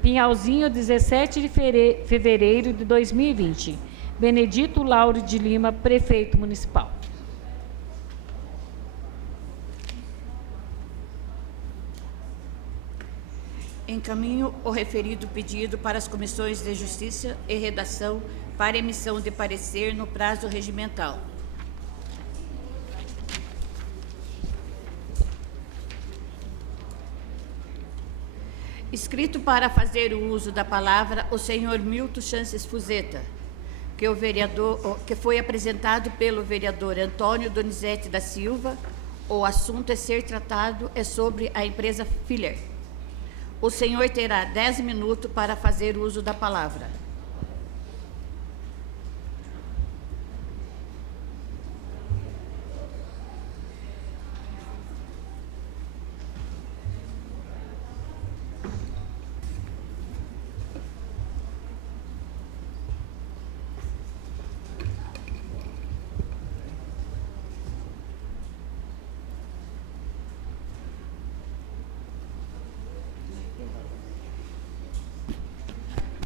Pinhalzinho, 17 de fevereiro de 2020. Benedito Lauro de Lima, Prefeito Municipal. Encaminho o referido pedido para as comissões de Justiça e Redação para emissão de parecer no prazo regimental. Inscrito para fazer o uso da palavra o senhor Milton Chances Fuzeta, que foi apresentado pelo vereador Antônio Donizete da Silva. O assunto a ser tratado é sobre a empresa Filler. O senhor terá 10 minutos para fazer uso da palavra.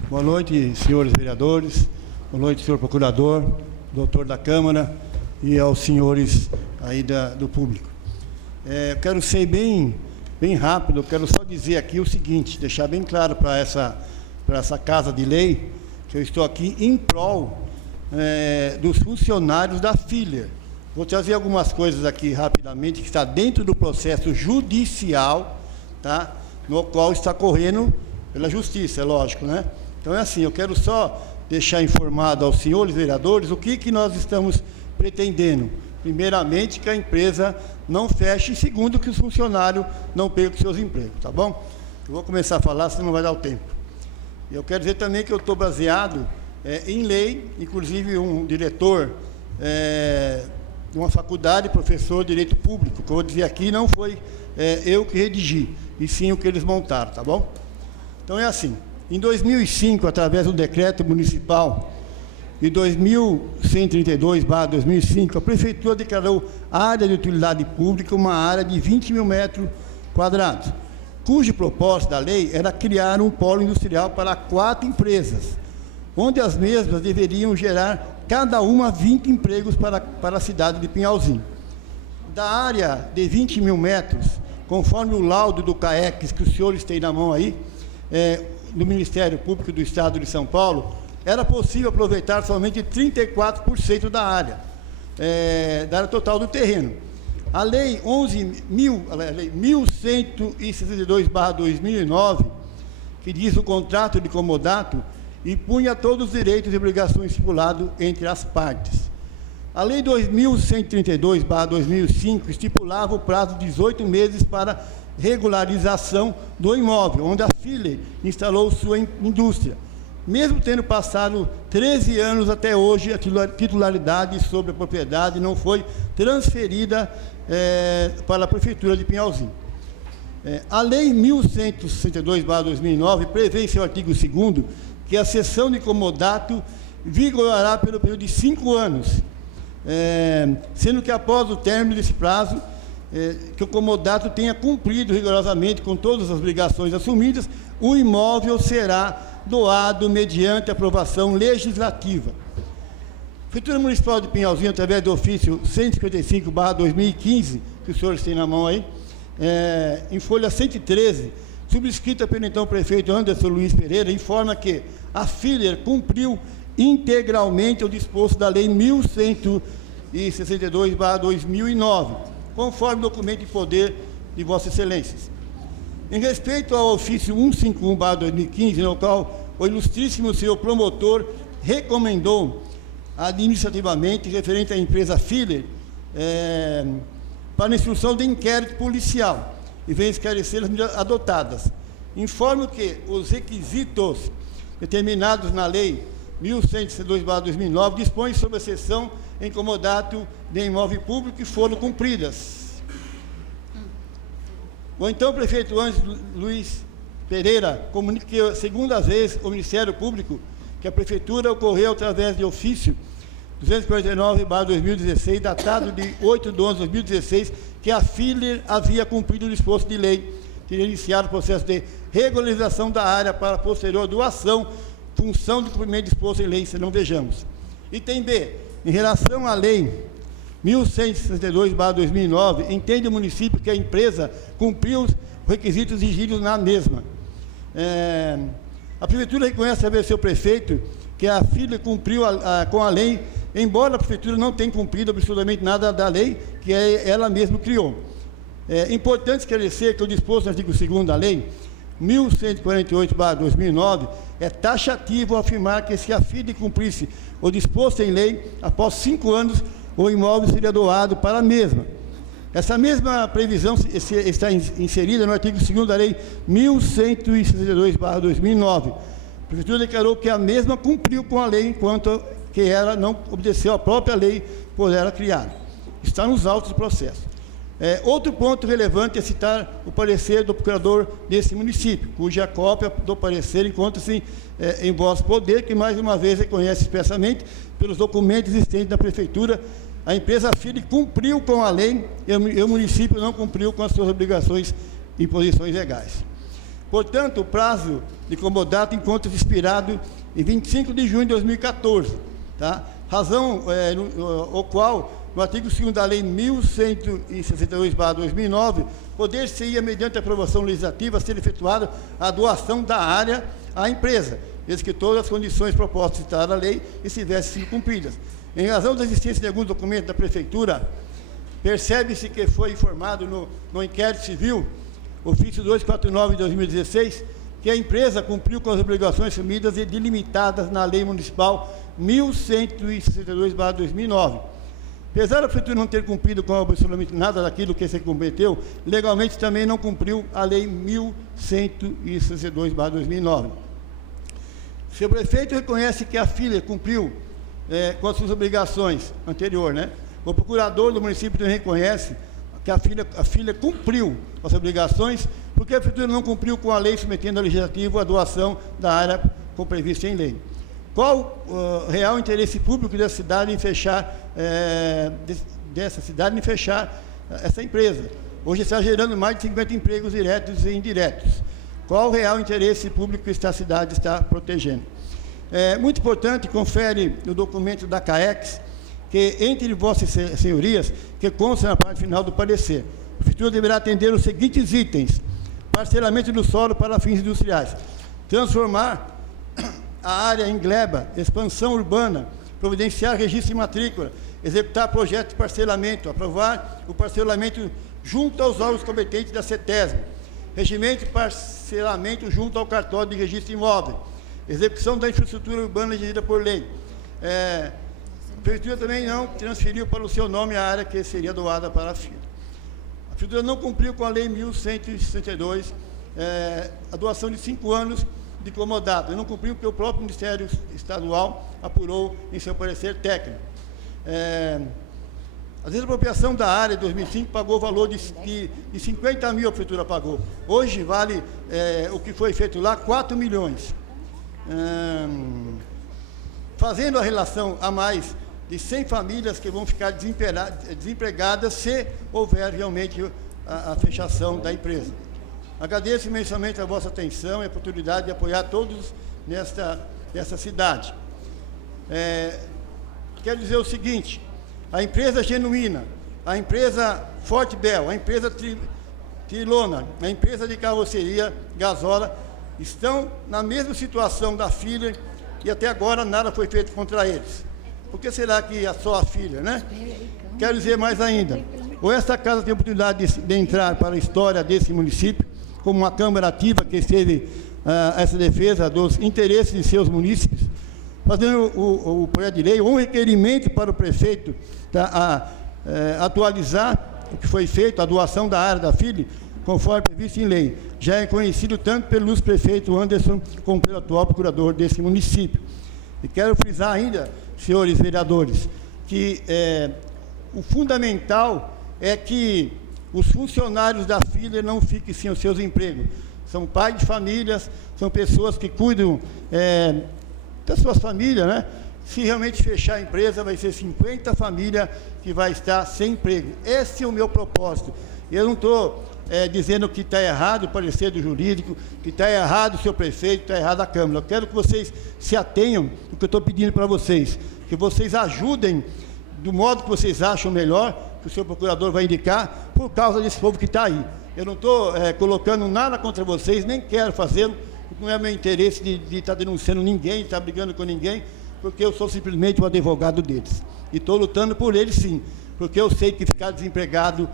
Boa noite, senhores vereadores. Boa noite, senhor procurador, doutor da Câmara e aos senhores aí do público. Eu quero ser bem rápido, eu quero só dizer aqui o seguinte, deixar bem claro para essa Casa de Lei, que eu estou aqui em prol dos funcionários da Filler. Vou trazer algumas coisas aqui rapidamente, que está dentro do processo judicial, tá? No qual está correndo pela Justiça, é lógico, né? Então é assim, eu quero só deixar informado aos senhores vereadores o que nós estamos pretendendo. Primeiramente, que a empresa não feche, e segundo, que os funcionários não percam seus empregos, tá bom? Eu vou começar a falar, senão não vai dar o tempo. Eu quero dizer também que eu estou baseado em lei, inclusive um diretor de uma faculdade, professor de Direito Público, que eu vou dizer aqui, não foi eu que redigi, e sim o que eles montaram, tá bom? Então é assim. Em 2005, através do decreto municipal de 2132/2005, a Prefeitura declarou área de utilidade pública uma área de 20 mil metros quadrados, cujo propósito da lei era criar um polo industrial para 4 empresas, onde as mesmas deveriam gerar cada uma 20 empregos para a cidade de Pinhalzinho. Da área de 20 mil metros, conforme o laudo do CAEX que os senhores têm na mão aí, do Ministério Público do Estado de São Paulo, era possível aproveitar somente 34% da área total do terreno. A Lei 11.162/2009, que diz o contrato de comodato, impunha todos os direitos e obrigações estipulados entre as partes. A Lei 2.132/2005 estipulava o prazo de 18 meses para regularização do imóvel, onde a Filler instalou sua indústria. Mesmo tendo passado 13 anos até hoje, a titularidade sobre a propriedade não foi transferida para a Prefeitura de Pinhalzinho. A Lei 1162/2009 prevê em seu artigo 2º que a cessão de comodato vigorará pelo período de 5 anos, sendo que após o término desse prazo, que o comodato tenha cumprido rigorosamente com todas as obrigações assumidas, o imóvel será doado mediante aprovação legislativa. A Prefeitura Municipal de Pinhalzinho, através do ofício 155/2015, que os senhores têm na mão aí, em folha 113, subscrita pelo então prefeito Anderson Luiz Pereira, informa que a Filler cumpriu integralmente o disposto da Lei 1162/2009, conforme documento de poder de Vossas Excelências. Em respeito ao ofício 151/2015, no qual o ilustríssimo senhor promotor recomendou administrativamente referente à empresa Filler para a instrução de inquérito policial e vem esclarecer as medidas adotadas. Informo que os requisitos determinados na Lei 1162/2009 dispõem sobre a cessão em comodato de imóvel público que foram cumpridas. O então prefeito Anderson Luiz Pereira comunica que, segunda vez, o Ministério Público, que a Prefeitura ocorreu através de ofício 249/2016, datado de 8/11/2016, que a Filler havia cumprido o disposto de lei, teria iniciado o processo de regularização da área para posterior doação, função de cumprimento disposto em lei, se não vejamos. Item B, em relação à lei 1162/2009, entende o município que a empresa cumpriu os requisitos exigidos na mesma. A Prefeitura reconhece, através do seu prefeito, que a Filler cumpriu com a lei, embora a Prefeitura não tenha cumprido absolutamente nada da lei que ela mesma criou. É importante esclarecer que o disposto no artigo 2º da lei 1148/2009 é taxativo ao afirmar que, se a Filler cumprisse o disposto em lei, após 5 anos, o imóvel seria doado para a mesma. Essa mesma previsão está inserida no artigo 2º da lei 1162/2009. A Prefeitura declarou que a mesma cumpriu com a lei, enquanto que ela não obedeceu à própria lei por ela criada. Está nos autos do processo. Outro ponto relevante é citar o parecer do procurador desse município, cuja cópia do parecer encontra-se em vosso poder, que mais uma vez reconhece expressamente, pelos documentos existentes da Prefeitura, a empresa Filler cumpriu com a lei e o município não cumpriu com as suas obrigações e imposições legais. Portanto, o prazo de comodato encontra-se expirado em 25 de junho de 2014, tá? Razão o qual, no artigo 2º da Lei 1162/2009, poder-se-ia, mediante aprovação legislativa, ser efetuada a doação da área à empresa, desde que todas as condições propostas citadas na lei estivessem sido cumpridas. Em razão da existência de alguns documentos da Prefeitura, percebe-se que foi informado no inquérito civil, ofício 249 de 2016, que a empresa cumpriu com as obrigações assumidas e delimitadas na Lei Municipal 1162/2009. Apesar da Prefeitura não ter cumprido com absolutamente nada daquilo que se comprometeu, legalmente também não cumpriu a Lei 1162/2009. O prefeito reconhece que a Filler cumpriu com as suas obrigações anteriores, né? O procurador do município também reconhece que a Filler cumpriu com as obrigações, porque a Prefeitura não cumpriu com a lei, submetendo ao legislativo a doação da área como previsto em lei. Qual o real interesse público dessa cidade em fechar essa empresa? Hoje está gerando mais de 50 empregos diretos e indiretos. Qual o real interesse público que esta cidade está protegendo? Muito importante, confere no documento da CAEX, que entre vossas senhorias, que consta na parte final do parecer, a Prefeitura deverá atender os seguintes itens: parcelamento do solo para fins industriais, transformar a área em gleba, expansão urbana, providenciar registro e matrícula, executar projeto de parcelamento, aprovar o parcelamento junto aos órgãos competentes da CETESB, regimento de parcelamento junto ao cartório de registro imóvel, execução da infraestrutura urbana exigida por lei. A Prefeitura também não transferiu para o seu nome a área que seria doada para a Filler. A Prefeitura não cumpriu com a Lei 1162, a doação de 5 anos de comodato. Não cumpriu porque o próprio Ministério Estadual apurou em seu parecer técnico. A desapropriação da área em 2005 pagou o valor de 50 mil, a prefeitura pagou. Hoje vale o que foi feito lá, 4 milhões. Fazendo a relação a mais de 100 famílias que vão ficar desempregadas se houver realmente a fechação da empresa. Agradeço imensamente a vossa atenção e a oportunidade de apoiar todos nesta cidade. Quero dizer o seguinte: a empresa Genuína, a empresa Forte Bell, a empresa Trilona, a empresa de carroceria Gasola, estão na mesma situação da filha e até agora nada foi feito contra eles. Por que será que é só a filha, né? Quero dizer mais ainda. Ou esta casa tem a oportunidade de entrar para a história desse município, como uma Câmara ativa que esteve essa defesa dos interesses de seus munícipes, fazendo o projeto de lei, ou um requerimento para o prefeito atualizar o que foi feito, a doação da área da FIL, conforme previsto em lei. Já é conhecido tanto pelo prefeito Anderson como pelo atual procurador desse município. E quero frisar ainda, senhores vereadores, que o fundamental é que os funcionários da FIL não fiquem sem os seus empregos. São pais de famílias, são pessoas que cuidam das suas famílias, né? Se realmente fechar a empresa, vai ser 50 famílias que vai estar sem emprego. Esse é o meu propósito. Eu não estou dizendo que está errado o parecer do jurídico, que está errado o seu prefeito, está errado a Câmara. Eu quero que vocês se atenham no que eu estou pedindo para vocês, que vocês ajudem do modo que vocês acham melhor, que o seu procurador vai indicar, por causa desse povo que está aí. Eu não estou colocando nada contra vocês, nem quero fazê-lo, não é meu interesse de estar denunciando ninguém, de estar brigando com ninguém, porque eu sou simplesmente o advogado deles. E estou lutando por eles, sim, porque eu sei que ficar desempregado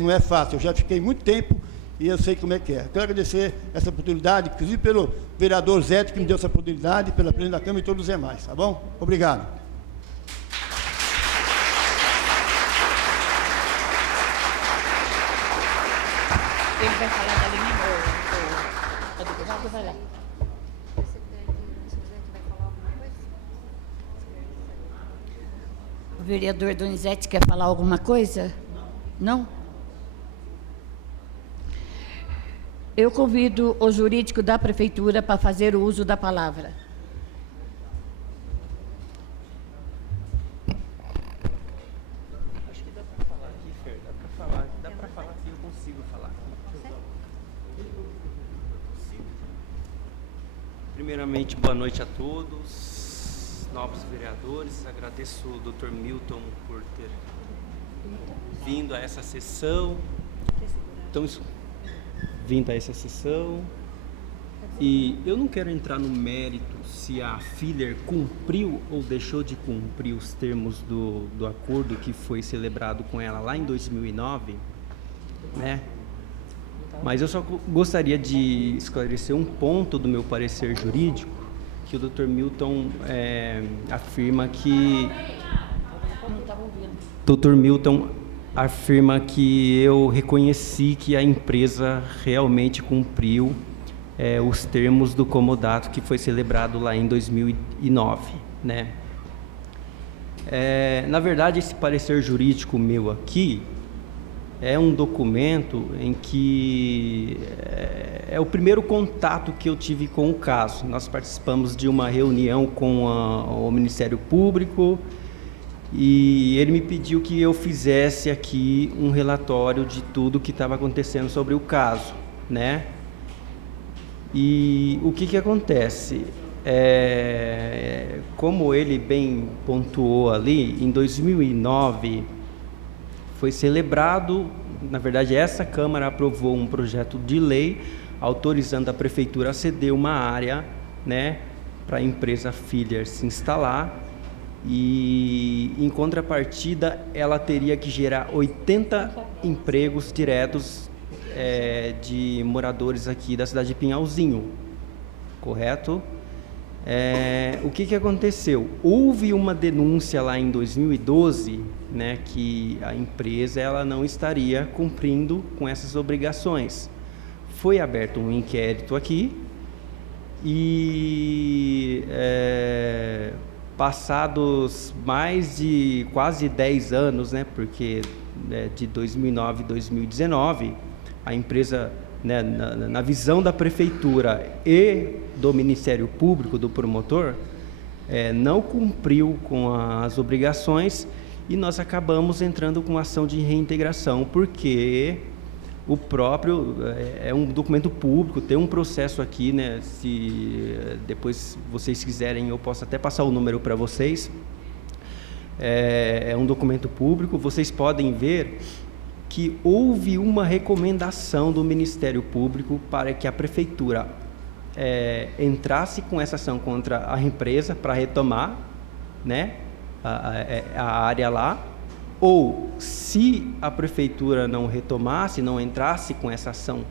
não é fácil. Eu já fiquei muito tempo e eu sei como é que é. Quero agradecer essa oportunidade, inclusive pelo vereador Zé, que me deu essa oportunidade, pela presidente da Câmara e todos os demais. Tá bom? Obrigado. Ele vai falar da linha o deputado vai lá. O vereador Donizete quer falar alguma coisa? Não? Eu convido o jurídico da prefeitura para fazer o uso da palavra. Acho que dá para falar aqui, Fer, dá para falar que eu consigo falar. Primeiramente, boa noite a todos, novos vereadores. Agradeço o Dr. Milton por ter vindo a essa sessão. E eu não quero entrar no mérito se a Filler cumpriu ou deixou de cumprir os termos do acordo que foi celebrado com ela lá em 2009, né? Mas eu só gostaria de esclarecer um ponto do meu parecer jurídico, que o Dr. Milton afirma que... Dr. Milton afirma que eu reconheci que a empresa realmente cumpriu os termos do comodato que foi celebrado lá em 2009, né? Na verdade, esse parecer jurídico meu aqui é um documento em que é o primeiro contato que eu tive com o caso. Nós participamos de uma reunião com o Ministério Público e ele me pediu que eu fizesse aqui um relatório de tudo que estava acontecendo sobre o caso, né? E o que acontece? Como ele bem pontuou ali, em 2009 foi celebrado, na verdade essa Câmara aprovou um projeto de lei autorizando a Prefeitura a ceder uma área, né, para a empresa Filler se instalar, e em contrapartida ela teria que gerar 80 empregos diretos de moradores aqui da cidade de Pinhalzinho, correto? O que aconteceu? Houve uma denúncia lá em 2012, né, que a empresa ela não estaria cumprindo com essas obrigações. Foi aberto um inquérito aqui e passados mais de quase 10 anos, né, porque de 2009 a 2019, a empresa, né, na visão da prefeitura e do Ministério Público, do promotor, não cumpriu com as obrigações e nós acabamos entrando com ação de reintegração, porque o próprio é um documento público, tem um processo aqui, né? Se depois vocês quiserem, eu posso até passar o número para vocês. É um documento público, vocês podem ver que houve uma recomendação do Ministério Público para que a prefeitura entrasse com essa ação contra a empresa para retomar, né, a área lá, ou se a prefeitura não retomasse, não entrasse com essa ação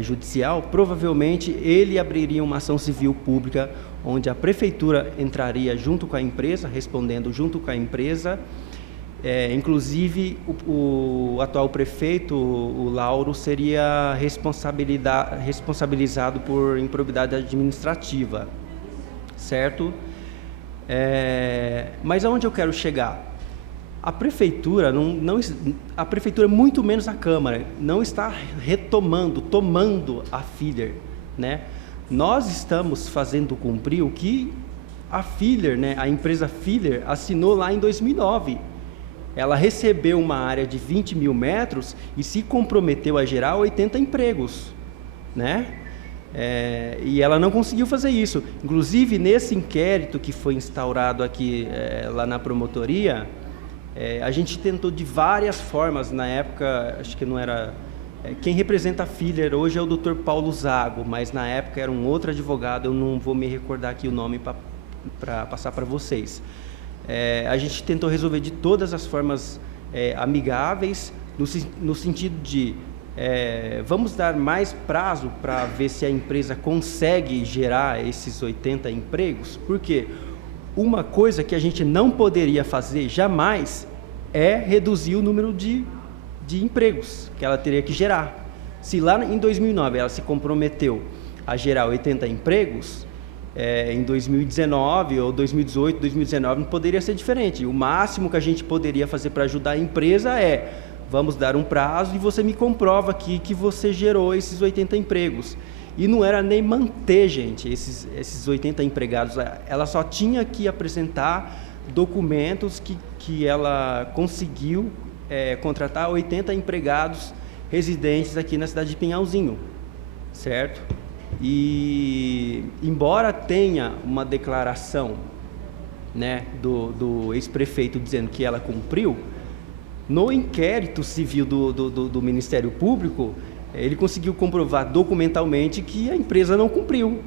judicial, provavelmente ele abriria uma ação civil pública, onde a prefeitura entraria junto com a empresa, respondendo junto com a empresa. Inclusive, o atual prefeito, o Lauro, seria responsabilizado por improbidade administrativa, certo? Mas aonde eu quero chegar? A prefeitura, a prefeitura, muito menos a Câmara, não está tomando a Filler, né? Nós estamos fazendo cumprir o que a Filler, né, a empresa Filler, assinou lá em 2009. Ela recebeu uma área de 20 mil metros e se comprometeu a gerar 80 empregos, né? E ela não conseguiu fazer isso. Inclusive, nesse inquérito que foi instaurado aqui lá na promotoria, a gente tentou de várias formas. Na época, acho que não era... quem representa a Filler hoje é o Dr. Paulo Zago, mas na época era um outro advogado, eu não vou me recordar aqui o nome para passar para vocês. A gente tentou resolver de todas as formas amigáveis, no sentido de vamos dar mais prazo para ver se a empresa consegue gerar esses 80 empregos, porque uma coisa que a gente não poderia fazer jamais é reduzir o número de empregos que ela teria que gerar. Se lá em 2009 ela se comprometeu a gerar 80 empregos, em 2019 ou 2018, 2019 não poderia ser diferente. O máximo que a gente poderia fazer para ajudar a empresa vamos dar um prazo e você me comprova aqui que você gerou esses 80 empregos. E não era nem manter, gente, esses 80 empregados. Ela só tinha que apresentar documentos que ela conseguiu contratar 80 empregados residentes aqui na cidade de Pinhalzinho, certo? E embora tenha uma declaração, né, do ex-prefeito dizendo que ela cumpriu, no inquérito civil do Ministério Público, ele conseguiu comprovar documentalmente que a empresa não cumpriu,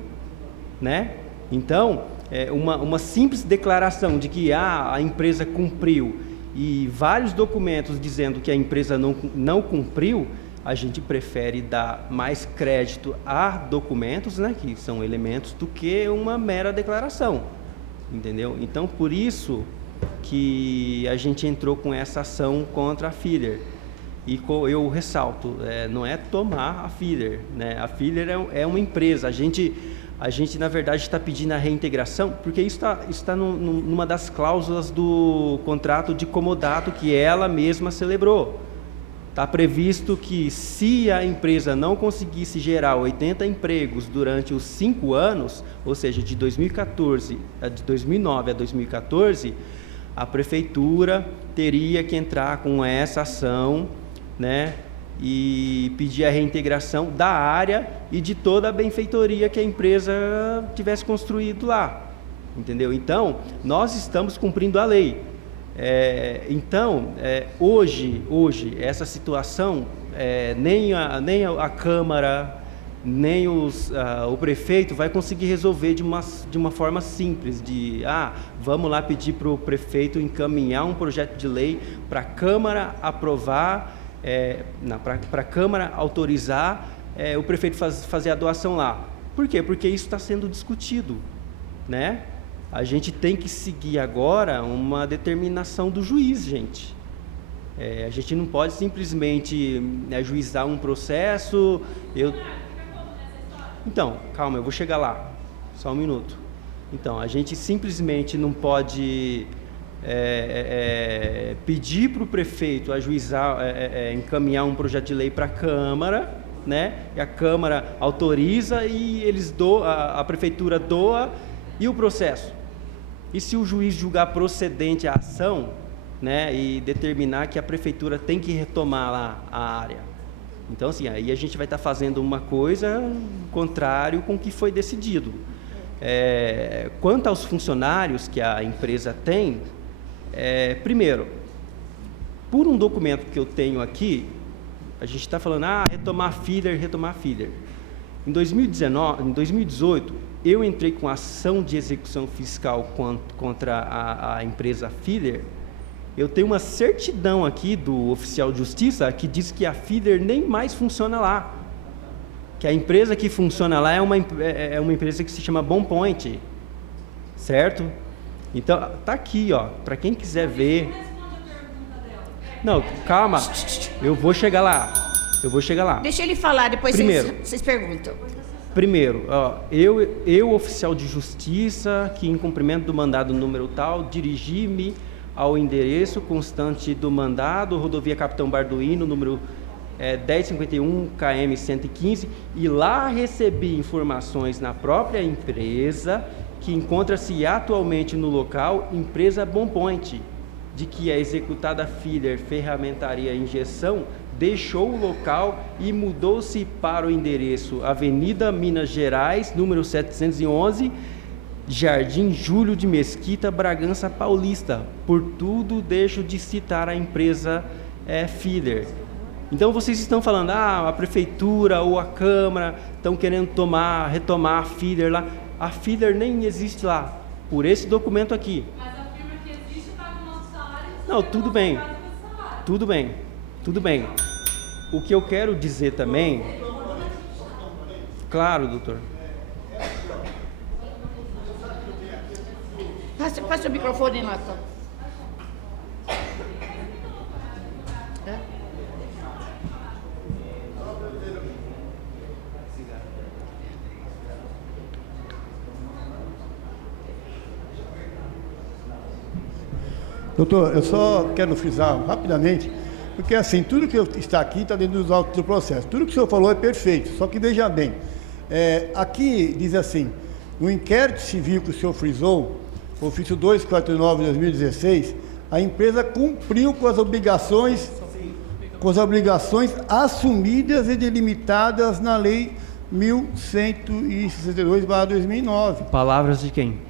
né? Então, uma simples declaração de que a empresa cumpriu e vários documentos dizendo que a empresa não cumpriu, a gente prefere dar mais crédito a documentos, né, que são elementos, do que uma mera declaração, entendeu? Então, por isso que a gente entrou com essa ação contra a Filler. E eu ressalto, não é tomar a Filler, né? A Filler é uma empresa. A gente na verdade está pedindo a reintegração, porque isso está numa das cláusulas do contrato de comodato que ela mesma celebrou. Está previsto que se a empresa não conseguisse gerar 80 empregos durante os 5 anos, ou seja, de 2009 a 2014, a prefeitura teria que entrar com essa ação, né, e pedir a reintegração da área e de toda a benfeitoria que a empresa tivesse construído lá, entendeu? Então, nós estamos cumprindo a lei. Hoje, essa situação, nem a Câmara, nem o prefeito vai conseguir resolver de uma forma simples, vamos lá pedir para o prefeito encaminhar um projeto de lei para a Câmara aprovar, para a Câmara autorizar o prefeito fazer a doação lá. Por quê? Porque isso está sendo discutido, né? A gente tem que seguir agora uma determinação do juiz, gente. A gente não pode simplesmente ajuizar um processo. Então, calma, eu vou chegar lá. Só um minuto. Então, a gente simplesmente não pode pedir para o prefeito ajuizar, encaminhar um projeto de lei para a Câmara, né? E a Câmara autoriza e a Prefeitura doa, e o processo? E se o juiz julgar procedente a ação, né, e determinar que a Prefeitura tem que retomar lá a área? Então, assim, aí a gente vai estar fazendo uma coisa contrário com o que foi decidido. Quanto aos funcionários que a empresa tem, primeiro, por um documento que eu tenho aqui, a gente está falando, retomar feeder. Em 2018, eu entrei com ação de execução fiscal contra a empresa feeder. Eu tenho uma certidão aqui do oficial de justiça que diz que a feeder nem mais funciona lá. Que a empresa que funciona lá é uma empresa que se chama BonPoint, certo? Então, tá aqui, ó, para quem quiser ver. Não, calma, eu vou chegar lá. Deixa ele falar, depois vocês perguntam. Primeiro, ó, eu, oficial de justiça, que em cumprimento do mandado número tal, dirigi-me ao endereço constante do mandado, rodovia Capitão Barduino, número 1051 KM 115, e lá recebi informações na própria empresa, que encontra-se atualmente no local, empresa BonPoint, de que a executada feeder ferramentaria injeção deixou o local e mudou-se para o endereço Avenida Minas Gerais, número 711, Jardim Júlio de Mesquita, Bragança Paulista. Por tudo, deixo de citar a empresa feeder. Então, vocês estão falando, a prefeitura ou a Câmara estão querendo retomar a feeder lá. A feeder nem existe lá, por esse documento aqui. Mas a firma que existe paga o nosso salário. Não, tudo bem. O que eu quero dizer também... Claro, doutor. Passa o microfone lá, tá? Doutor, eu só quero frisar rapidamente, porque assim, tudo que está aqui está dentro dos autos do processo. Tudo que o senhor falou é perfeito, só que veja bem, aqui diz assim, no inquérito civil que o senhor frisou, ofício 249 de 2016, a empresa cumpriu com as obrigações assumidas e delimitadas na Lei 1162/2009. Palavras de quem?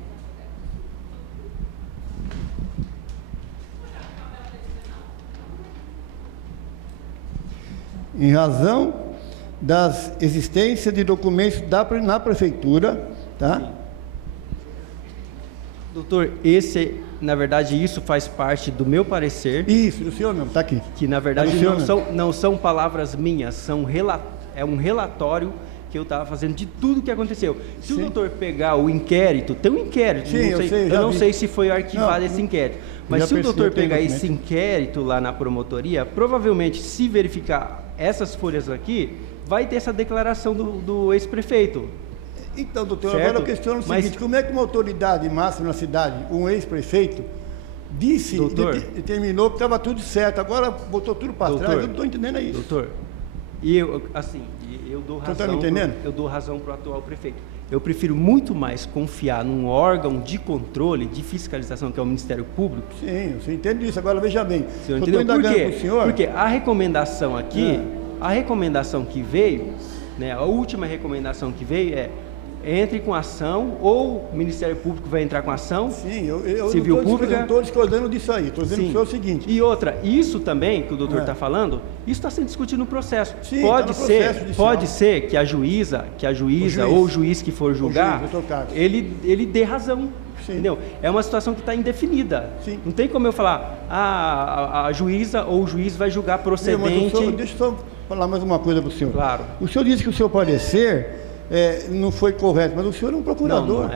Em razão das existências de documentos na prefeitura, tá? Sim. Doutor, na verdade, isso faz parte do meu parecer. Isso, do senhor mesmo, está aqui. Que, na verdade, não são palavras minhas, é um relatório que eu estava fazendo de tudo que aconteceu. Se o doutor pegar o inquérito, tem um inquérito, sim, eu não sei se foi arquivado esse inquérito, mas se o doutor pegar esse inquérito lá na promotoria, provavelmente, se verificar essas folhas aqui, vai ter essa declaração do ex-prefeito. Então, doutor, certo? Agora eu questiono o seguinte, como é que uma autoridade máxima na cidade, um ex-prefeito, determinou que estava tudo certo, agora botou tudo para trás, eu não estou entendendo isso. Doutor, eu dou razão. Está me entendendo? Eu dou razão para o atual prefeito. Eu prefiro muito mais confiar num órgão de controle, de fiscalização, que é o Ministério Público. Sim, você entende isso. Agora, veja bem. O senhor entendeu? Por quê? Porque a recomendação aqui, a recomendação que veio, né, a última recomendação que veio entre com ação, ou o Ministério Público vai entrar com ação. Sim, eu civil pública. Eu não estou discordando disso aí, estou dizendo o seguinte. E outra, isso também que o doutor está falando, isso está sendo discutido no processo. Sim, pode ser que a juíza ou o juiz que for julgar, ele dê razão. Sim. Entendeu? É uma situação que está indefinida. Sim. Não tem como eu falar, a juíza ou o juiz vai julgar procedente. Deixa eu só falar mais uma coisa para o senhor. Claro. O senhor disse que o seu parecer não foi correto, mas o senhor é um procurador.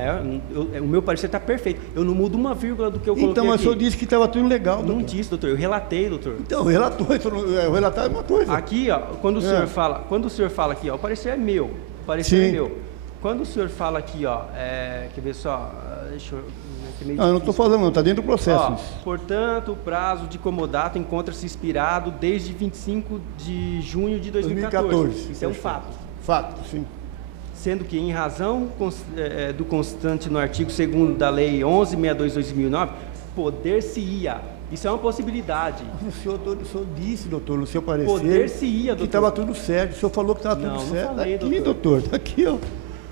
O meu parecer está perfeito. Eu não mudo uma vírgula do que eu coloquei Então, mas o senhor disse que estava tudo legal, doutor. Não disse, doutor. Eu relatei, doutor. Então, relatou. O relatório é uma coisa. Aqui, ó, quando o senhor fala aqui, ó, o parecer é meu. O parecer é meu. quando o senhor fala aqui, ó, quer ver só, deixa eu... Não, eu não estou falando, não, está dentro do processo. Ó, isso. portanto, o prazo de comodato encontra-se expirado desde 25 de junho de 2014. Isso é um fato. Fato, sim. Sendo que, em razão do constante no artigo 2º da Lei 1162/2009, poder-se-ia. Isso é uma possibilidade. O senhor disse, doutor, no seu parecer, Poder-se-ia, doutor. que estava tudo certo. O senhor falou que estava tudo Não certo. falei, aqui, doutor. está aqui, ó.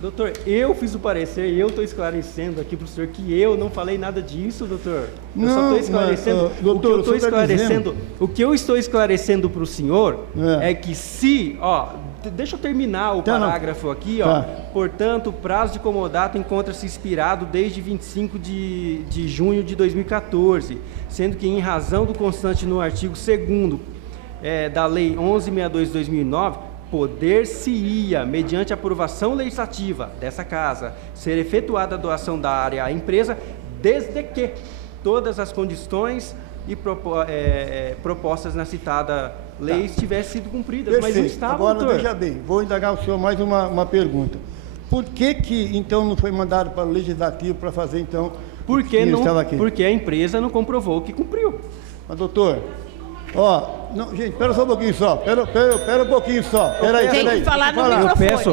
Doutor, eu fiz o parecer e eu estou esclarecendo aqui para o senhor que eu não falei nada disso, doutor. Eu só estou esclarecendo. Doutor, o que eu estou esclarecendo para o senhor é que se, ó, deixa eu terminar o parágrafo aqui, ó. Portanto, o prazo de comodato encontra-se expirado desde 25 de junho de 2014, sendo que, em razão do constante no artigo 2º da Lei 1162/2009, poder-se-ia, mediante aprovação legislativa dessa Casa, ser efetuada a doação da área à empresa, desde que todas as condições e propostas na citada lei tivessem sido cumpridas. Perfeito. Mas não estava, Agora, doutor. veja bem, vou indagar o senhor mais uma pergunta. Por que então, não foi mandado para o Legislativo para fazer, então, Porque estava aqui? a empresa não comprovou que cumpriu. Mas, doutor, ó, não, gente, espera só um pouquinho só, espera um pouquinho só, Tem que falar no microfone. Deixa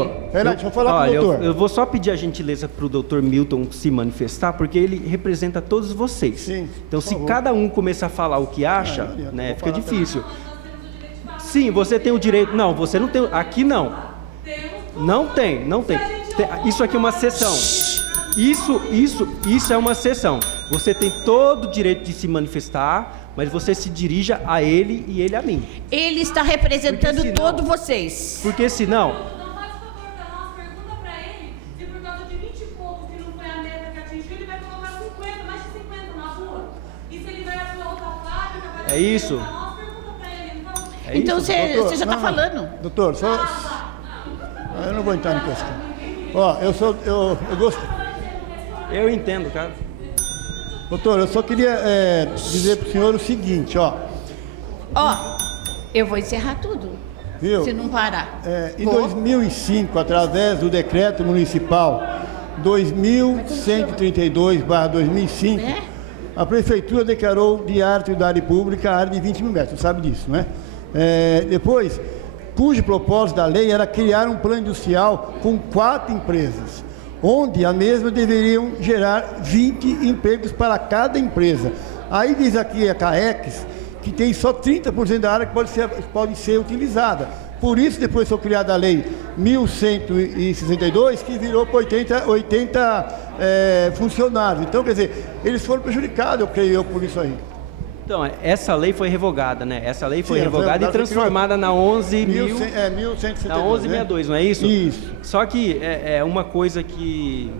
eu falar com o doutor. Eu vou só pedir a gentileza para o doutor Milton se manifestar, porque ele representa todos vocês. Sim, então, por se favor. cada um começar a falar o que acha, não adianta, né, vou fica falar difícil. Sim, você tem o direito. Não, você não tem. Aqui não. Não tem. Isso aqui é uma sessão. Isso é uma sessão. Você tem todo o direito de se manifestar, mas você se dirija a ele e ele a mim. Ele está representando Porque senão- todos vocês. Porque senão, Não faz favor pra nós, pergunta pra ele se por causa de 20 e poucos que não foi a meta que atingiu, ele vai colocar 50, mais de 50 na rua. E se ele vai para outra fábrica, vai dar isso? pra nós, pergunta pra ele. Então, Então isso, você Doutor, já está não, falando. Doutor, eu não vou entrar em questão. Ó, eu gosto. eu entendo, cara. Doutor, eu só queria dizer para o senhor o seguinte, ó. Ó, eu vou encerrar tudo. Viu? Se não parar. Em Vou. 2005, através do decreto municipal 2132/2005, É? a prefeitura declarou de atividade pública a área de 20 mil metros, você sabe disso, né? Depois, cujo propósito da lei era criar um plano industrial com 4 empresas, onde a mesma deveriam gerar 20 empregos para cada empresa. Aí diz aqui a CAEX que tem só 30% da área que pode ser utilizada. Por isso, depois foi criada a lei 1162, que virou para 80 funcionários. Então, quer dizer, eles foram prejudicados, eu creio, por isso aí. Então, essa lei foi revogada, né? Essa lei foi Sim, ela foi revogada e revogada, transformada na 11.000... 1162. Na 1162, não é isso? Isso. Só que é uma coisa que...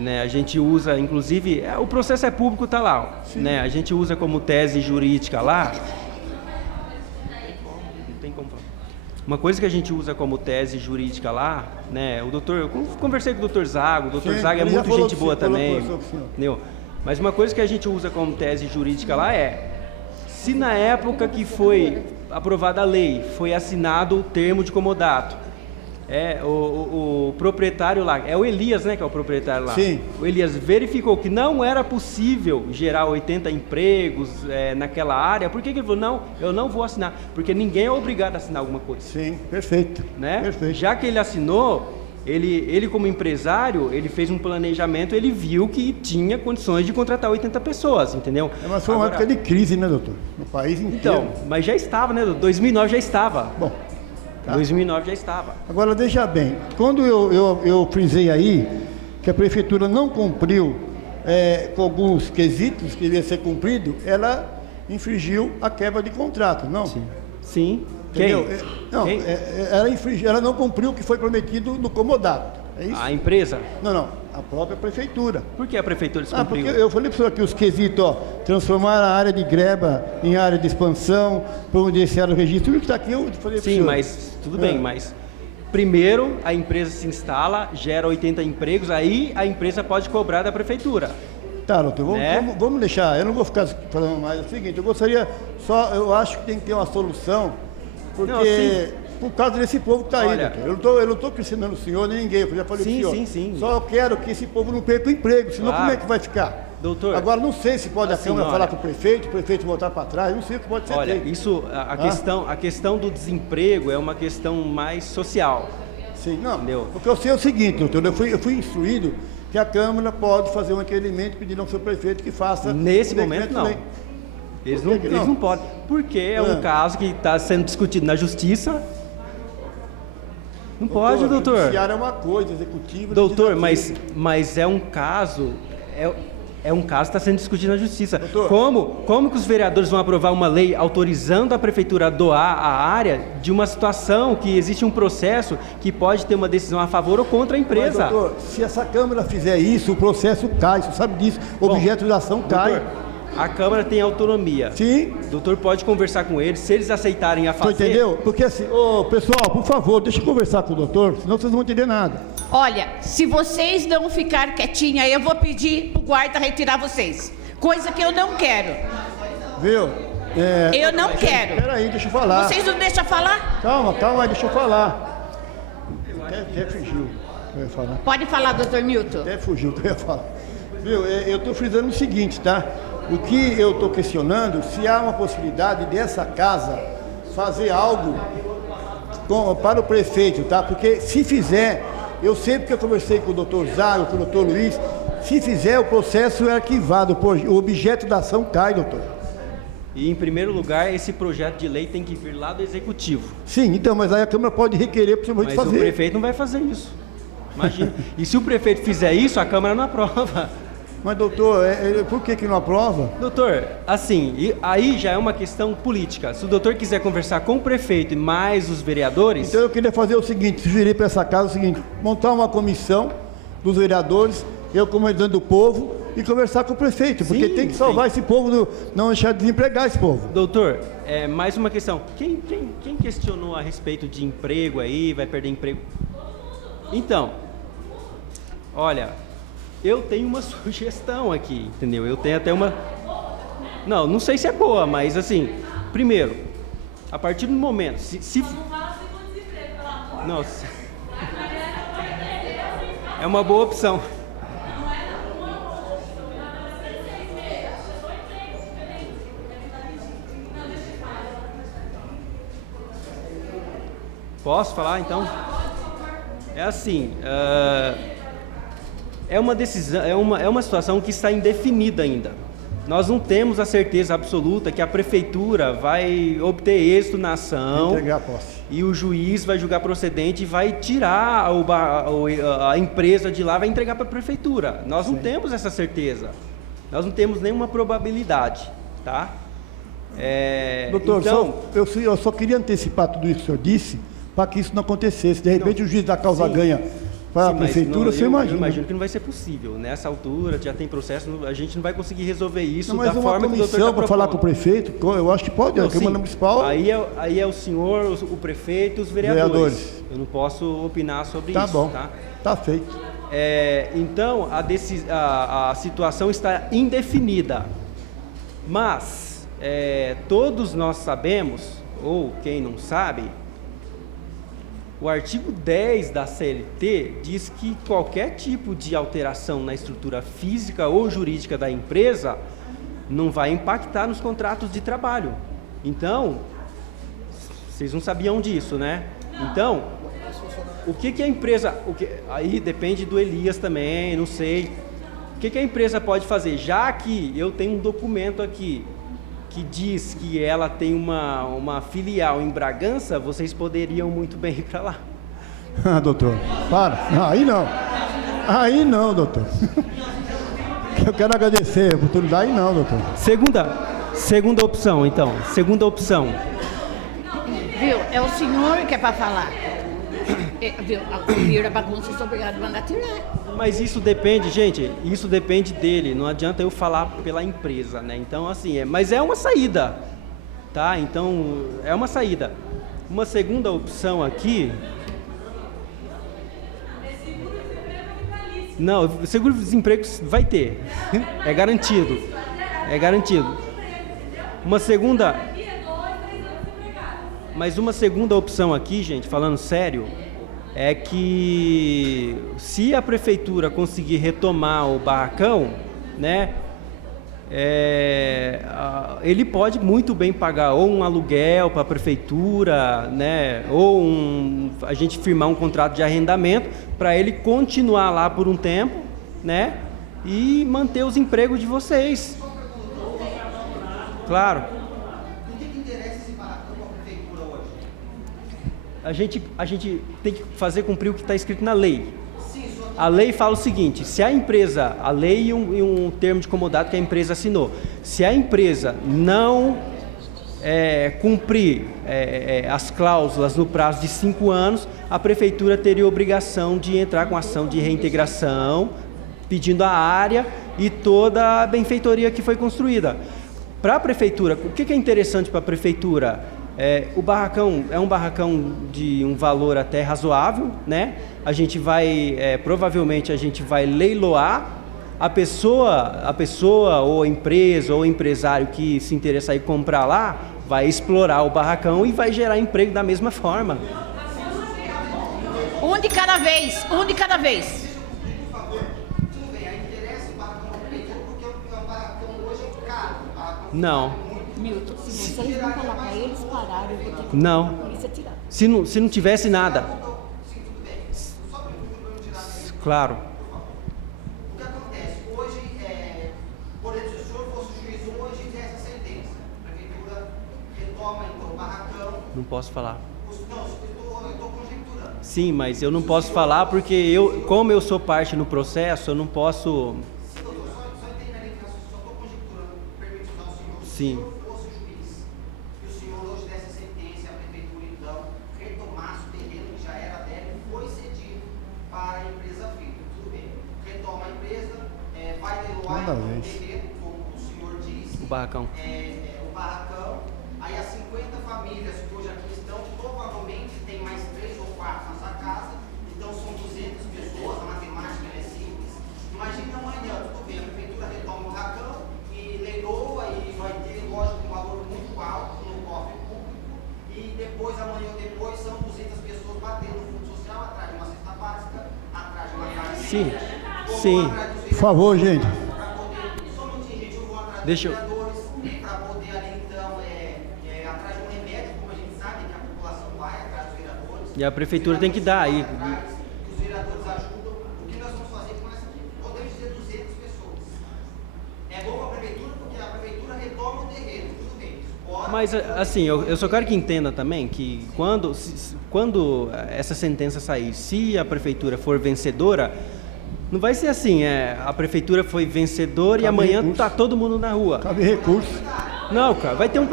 né, a gente usa, inclusive, o processo é público, tá lá, né? A gente usa como tese jurídica lá. Não tem como falar. Uma coisa que a gente usa como tese jurídica lá, né? Eu conversei com o Dr. Zago, o Dr. Sim, Zago é ele já muito falou gente que boa sim, falou também, com o senhor. entendeu? Mas uma coisa que a gente usa como tese jurídica lá se na época que foi aprovada a lei, foi assinado o termo de comodato, o proprietário lá, é o Elias, né, que é o proprietário lá. Sim. O Elias verificou que não era possível gerar 80 empregos naquela área. Por que ele falou, não, eu não vou assinar? Porque ninguém é obrigado a assinar alguma coisa. Sim, perfeito. Né? Perfeito. Já que ele assinou, ele como empresário, ele fez um planejamento, ele viu que tinha condições de contratar 80 pessoas, entendeu? Mas foi uma época de crise, né, doutor? No país inteiro. Então, mas já estava, né? 2009 já estava. Bom, 2009 já estava. agora veja bem, quando eu frisei aí que a prefeitura não cumpriu com alguns quesitos que devia ser cumprido, ela infringiu a quebra de contrato, não? Sim. Quem? Entendeu? Não, Quem? ela não cumpriu o que foi prometido no comodato, é isso? A empresa? Não, a própria prefeitura. Por que a prefeitura descumpriu? Porque eu falei para o senhor aqui os quesitos, ó, transformar a área de greba em área de expansão, providenciar o registro, tudo que está aqui eu falei para o Sim, senhor. mas tudo bem, mas primeiro a empresa se instala, gera 80 empregos, aí a empresa pode cobrar da prefeitura. Tá, doutor, Né? vamos deixar, eu não vou ficar falando mais. É o seguinte, eu gostaria eu acho que tem que ter uma solução, porque Não, sim. por causa desse povo que está aí, Olha, doutor. Eu não estou questionando o senhor nem ninguém, eu já falei Sim, para o senhor. sim. Só eu quero que esse povo não perca o emprego, senão Claro. como é que vai ficar? Doutor, Agora, não sei se pode a assim, Câmara olha, falar com o prefeito voltar para trás, não sei o que pode ser olha, feito. isso, a questão do desemprego é uma questão mais social. Sim, não, Entendeu? porque eu sei o seguinte, doutor, eu fui instruído que a Câmara pode fazer um requerimento pedindo ao seu prefeito que faça... Nesse um momento, não. decreto-lei. Eles Por que que não? não podem. Porque é um caso que está sendo discutido na justiça. Não pode, doutor. Judiciário é uma coisa, executivo... Doutor, legislativo. mas é um caso... É um caso que está sendo discutido na justiça. Doutor. Como que os vereadores vão aprovar uma lei autorizando a prefeitura a doar a área de uma situação que existe um processo que pode ter uma decisão a favor ou contra a empresa? Mas, doutor, se essa Câmara fizer isso, o processo cai, você sabe disso, o objeto da ação cai. Doutor, a Câmara tem autonomia. Sim. O doutor pode conversar com eles, se eles aceitarem a Você fazer... entendeu? Porque assim, pessoal, por favor, deixa eu conversar com o doutor, senão vocês não vão entender nada. Olha, se vocês não ficar quietinhos aí, eu vou pedir pro guarda retirar vocês. Coisa que eu não quero. Viu? Eu não quero. Peraí, deixa eu falar. Vocês não deixam falar? Calma aí, deixa eu falar. Até fugiu que eu ia falar. Pode falar, doutor Milton. Até fugiu que eu ia falar. Viu, eu estou frisando o seguinte, tá? O que eu estou questionando, se há uma possibilidade dessa casa fazer algo para o prefeito, tá? Porque se fizer, eu sempre que eu conversei com o doutor Zago, com o doutor Luiz, se fizer, o processo é arquivado, o objeto da ação cai, doutor. E, em primeiro lugar, esse projeto de lei tem que vir lá do Executivo. Sim, então, mas aí a Câmara pode requerer para o senhor Mas fazer. o prefeito não vai fazer isso. Imagina. E se o prefeito fizer isso, a Câmara não aprova. Mas, doutor, por que não aprova? Doutor, assim, aí já é uma questão política. Se o doutor quiser conversar com o prefeito e mais os vereadores... Então eu queria fazer o seguinte, sugerir para essa casa o seguinte, montar uma comissão dos vereadores, eu como representante do povo, e conversar com o prefeito, porque Sim, tem que salvar esse povo, não deixar de desempregar esse povo. Doutor, mais uma questão. Quem questionou a respeito de emprego aí, vai perder emprego? Então, olha, eu tenho uma sugestão aqui, entendeu? Eu tenho até uma... Não sei se é boa, mas assim, primeiro, a partir do momento... Não, é uma boa opção. Posso falar, então? É assim, é uma decisão, é uma situação que está indefinida ainda. Nós não temos a certeza absoluta que a prefeitura vai obter êxito na ação. Entregar a posse. E o juiz vai julgar procedente e vai tirar a empresa de lá, vai entregar para a prefeitura. Nós não temos essa certeza. Nós não temos nenhuma probabilidade, tá? Doutor, então, eu só queria antecipar tudo isso que o senhor disse, para que isso não acontecesse. De repente o juiz da causa ganha para a prefeitura, você imagina. Eu imagino que não vai ser possível. Nessa altura, já tem processo, a gente não vai conseguir resolver isso Não, mas da uma forma que o doutor comissão está para falar com o prefeito, eu acho que pode, a Câmara Municipal... Aí é o senhor, o prefeito e os vereadores. Eu não posso opinar sobre Tá isso. bom, Tá? tá feito. Então, a situação está indefinida. Mas, todos nós sabemos, ou quem não sabe, o artigo 10 da CLT diz que qualquer tipo de alteração na estrutura física ou jurídica da empresa não vai impactar nos contratos de trabalho. Então, vocês não sabiam disso, né? Então, o que a empresa... aí depende do Elias também, não sei. O que a empresa pode fazer? Já que eu tenho um documento aqui que diz que ela tem uma filial em Bragança, vocês poderiam muito bem ir para lá. Ah, doutor, para. Aí não, doutor. Eu quero agradecer a oportunidade. Aí não, doutor. Segunda opção, então. Segunda opção. Viu? É o senhor que é para falar. Viu? A primeira bagunça, eu sou obrigado a mandar tirar. Mas isso depende, gente, isso depende dele. Não adianta eu falar pela empresa, né? Então, assim, mas é uma saída, tá? Então, é uma saída. Uma segunda opção aqui... Não, seguro-desemprego vai ter. É garantido. É garantido. Uma segunda... Mas uma segunda opção aqui, gente, falando sério, é que se a prefeitura conseguir retomar o barracão, né, ele pode muito bem pagar ou um aluguel para a prefeitura, né, ou a gente firmar um contrato de arrendamento para ele continuar lá por um tempo, né, e manter os empregos de vocês. Claro. Do que interessa esse barracão para a prefeitura hoje? A gente tem que fazer cumprir o que está escrito na lei. A lei fala o seguinte: se a empresa, a lei e um termo de comodato que a empresa assinou, se a empresa não cumprir as cláusulas no prazo de 5 anos, a prefeitura teria obrigação de entrar com ação de reintegração, pedindo a área e toda a benfeitoria que foi construída. Para a prefeitura, o que é interessante para a prefeitura? O barracão é um barracão de um valor até razoável, né? A gente vai, provavelmente a gente vai leiloar. A pessoa ou a empresa ou o empresário que se interessar em comprar lá, vai explorar o barracão e vai gerar emprego da mesma forma. Um de cada vez, um de cada vez. Não. Milton, se vocês não falar para eles pararem, eu vou ter que Não. a polícia tirar. Se não tivesse nada. Claro. O que acontece? Hoje, por exemplo, se o senhor fosse o juiz hoje e desse a sentença, a prefeitura retoma então o barracão. Não posso falar. Não, eu estou conjecturando. Sim, mas eu não posso falar porque como eu sou parte no processo, eu não posso. Sim, doutor, só entender ali, só estou conjecturando, permite usar o senhor. Sim. Se o senhor fosse o juiz e o senhor hoje desse a sentença, a prefeitura então retomasse o terreno que já era dela e foi cedido para a empresa filha. Tudo bem. Retoma a empresa, vai leiloar então, o terreno, como o senhor disse. O barracão. O barracão. Aí as 50 famílias que hoje aqui estão, provavelmente tem mais 3 ou 4 nessa casa, então são 200 pessoas, a matemática é simples. Imagina amanhã, tudo bem, a prefeitura retoma o barracão e leiloa e vai ter, lógico, um valor muito alto no cofre público, e depois, amanhã ou depois, são 200 pessoas batendo no fundo social, atrás de uma cesta básica, atrás de uma casa. Sim. Sim. Por favor, gente. Só um minutinho, gente, eu vou atrás dos Deixa eu- vereadores, para poder ali, então, atrás de um remédio, como a gente sabe que a população vai atrás dos vereadores. E a prefeitura tem que dar aí. Os vereadores ajudam. O que nós vamos fazer com essa aqui? Podemos dizer 200 pessoas. É bom para a prefeitura porque a prefeitura retoma o terreno. Tudo bem. Pode. Mas assim, eu só quero que entenda também que quando essa sentença sair, se a prefeitura for vencedora, não vai ser assim, a prefeitura foi vencedora e Cabe amanhã recurso. tá todo mundo na rua. Cabe recurso. Não, cara, vai ter um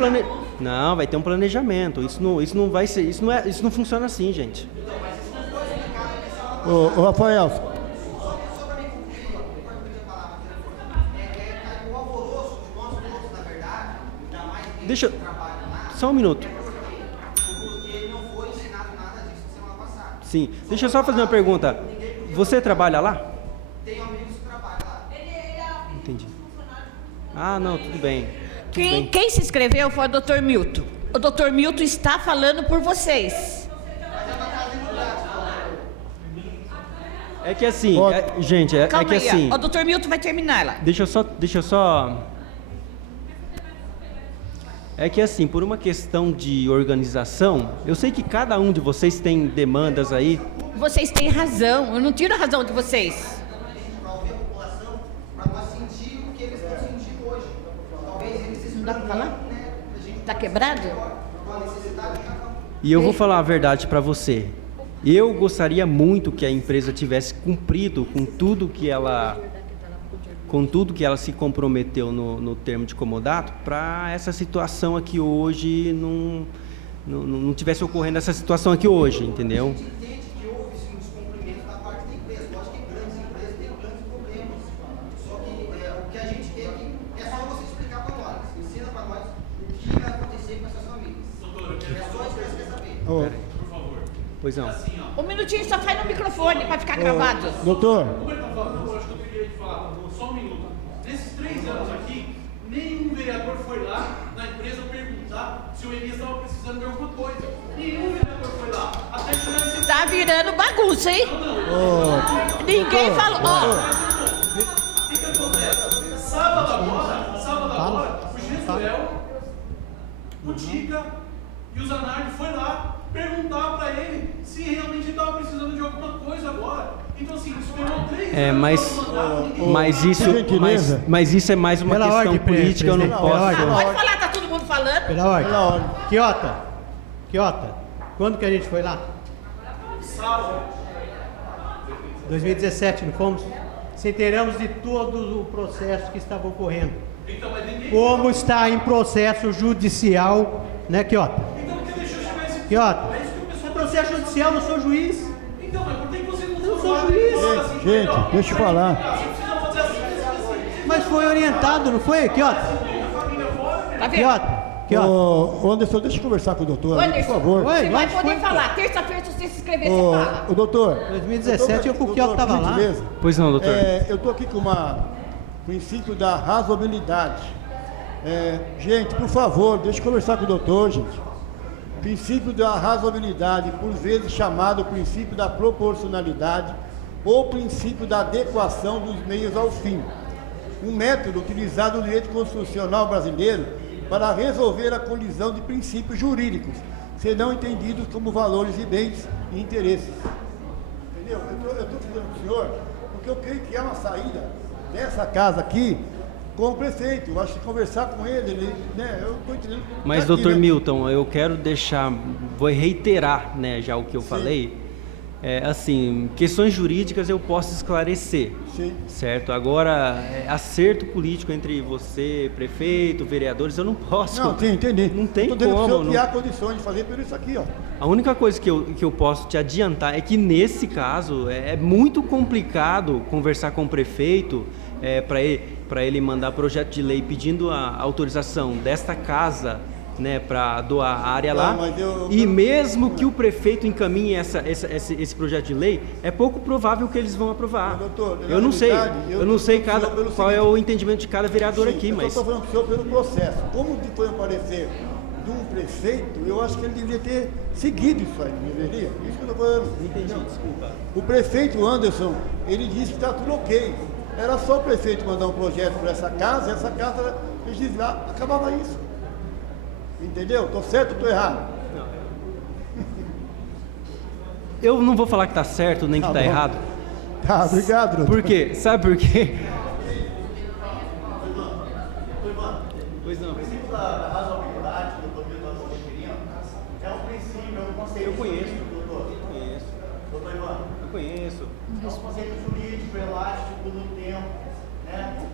Não, vai ter um planejamento. Isso não vai ser, isso não funciona assim, gente. Ô, Rafael, Só para me concluir, pode pedir a palavra aqui, o alvoroço de nós todos, na verdade, ainda mais que Deixa eu... trabalham lá, Só um minuto. porque não foi ensinado nada disso semana passada. Sim. Deixa eu só fazer uma pergunta. Você trabalha lá? Tenho amigos que trabalham lá. Entendi. Ah, não, tudo bem. Tudo bem. Quem se inscreveu foi o Dr. Milton. O Dr. Milton está falando por vocês. É que assim, Pode. gente, é Calma que aí, assim... ó. O Dr. Milton vai terminar lá. Deixa eu só... É que assim, por uma questão de organização, eu sei que cada um de vocês tem demandas aí. Vocês têm razão. Eu não tiro a razão de vocês. Para ouvir a população, para nós sentir o que eles estão sentindo hoje. Talvez eles Não dá para falar? Está quebrado? com a necessidade de cada um. E eu vou falar a verdade para você. Eu gostaria muito que a empresa tivesse cumprido com tudo que ela se comprometeu no termo de comodato, para essa situação aqui hoje não tivesse ocorrendo essa situação aqui hoje, entendeu? Entende que houve sim um descumprimento da parte da empresa. Lógico que grandes empresas têm grandes problemas. Só que o que a gente quer aqui é só você explicar para nós. Ensina para nós o que vai acontecer com essas famílias. É só isso que você quer saber. Pois não. Um minutinho, só faz no microfone para ficar gravado. doutor, Como ele está falando, eu acho que eu teria de falar, só um minuto. Nesses 3 anos aqui, Nenhum vereador foi lá na empresa perguntar se o Elias estava precisando de alguma coisa. Nenhum vereador foi lá. Até que nós... Tá virando bagunça, hein? Ninguém falou. O que acontece? Sábado agora, o Jesuel, o Tica e o Zanardi foi lá perguntar para ele se realmente ele estava precisando de alguma coisa agora. Então, assim, esperou 3 anos. Mas isso é mais uma Pela questão ordem, política, eu não presidente. posso. Pode falar, tá todo mundo falando? Pela ordem. Quiota, quando que a gente foi lá? Sábado. 2017, não fomos? Se inteiramos de todo o processo que estava ocorrendo. Então, mas ninguém... Como está em processo judicial, né, Quiota? Então, por que deixou chegar esse... Quiota, É isso que o pessoal... é processo judicial, não sou juiz. Então, mas por que vocês não Eu foram sou lá? juiz. Gente, deixa eu falar. Vocês precisam fazer assim. Mas foi orientado, não foi, Quiota? Tá vendo? Quiota. Ô, Anderson, deixa eu conversar com o doutor, por Anderson, favor. Oi, você vai nós poder foi, falar. Terça-feira, se você se inscrever, você fala. Ô, doutor. 2017 eu com o Quiota estava lá. gentileza, Pois não, doutor. eu estou aqui com o princípio da razoabilidade. Gente, por favor, deixa eu conversar com o doutor, gente. Princípio da razoabilidade, por vezes chamado princípio da proporcionalidade ou princípio da adequação dos meios ao fim. Um método utilizado no direito constitucional brasileiro para resolver a colisão de princípios jurídicos, serão entendidos como valores e bens e interesses. Entendeu? Eu estou dizendo para o senhor, porque eu creio que há uma saída dessa casa aqui com o prefeito. Eu acho que conversar com ele, né? Eu estou entendendo. Mas, doutor Milton, eu quero vou reiterar, né, já o que eu falei. Assim, questões jurídicas eu posso esclarecer, Sim. certo? Agora, acerto político entre você, prefeito, vereadores, eu não posso. Não, entendi. Não tem Estou dizendo para o como. senhor que há condições de fazer por isso aqui, ó. A única coisa que eu posso te adiantar é que, nesse caso, é muito complicado conversar com o prefeito para ele mandar projeto de lei pedindo a autorização desta casa, né, para doar a área lá. E mesmo que o prefeito encaminhe esse projeto de lei, é pouco provável que eles vão aprovar. Mas, doutor, eu não sei pelo qual é o entendimento de cada vereador aqui, eu mas... estou falando para o senhor pelo processo. Como foi um parecer de um prefeito, eu acho que ele deveria ter seguido isso aí, não deveria? Isso que eu estou falando. Entendi, desculpa. O prefeito Anderson, ele disse que está tudo ok. Era só o prefeito mandar um projeto para essa casa legislar, acabava isso. Entendeu? Estou certo ou estou errado? Eu não vou falar que está certo nem que está errado. Tá, obrigado, doutor. Por quê? Sabe por quê? Pois não. O princípio da razoabilidade, que o doutor Milton está referindo, é um princípio, é um conceito. Eu conheço. Doutor. Conheço. Doutor Ivan. Eu conheço. É um conceito jurídico, elástico no tempo, né?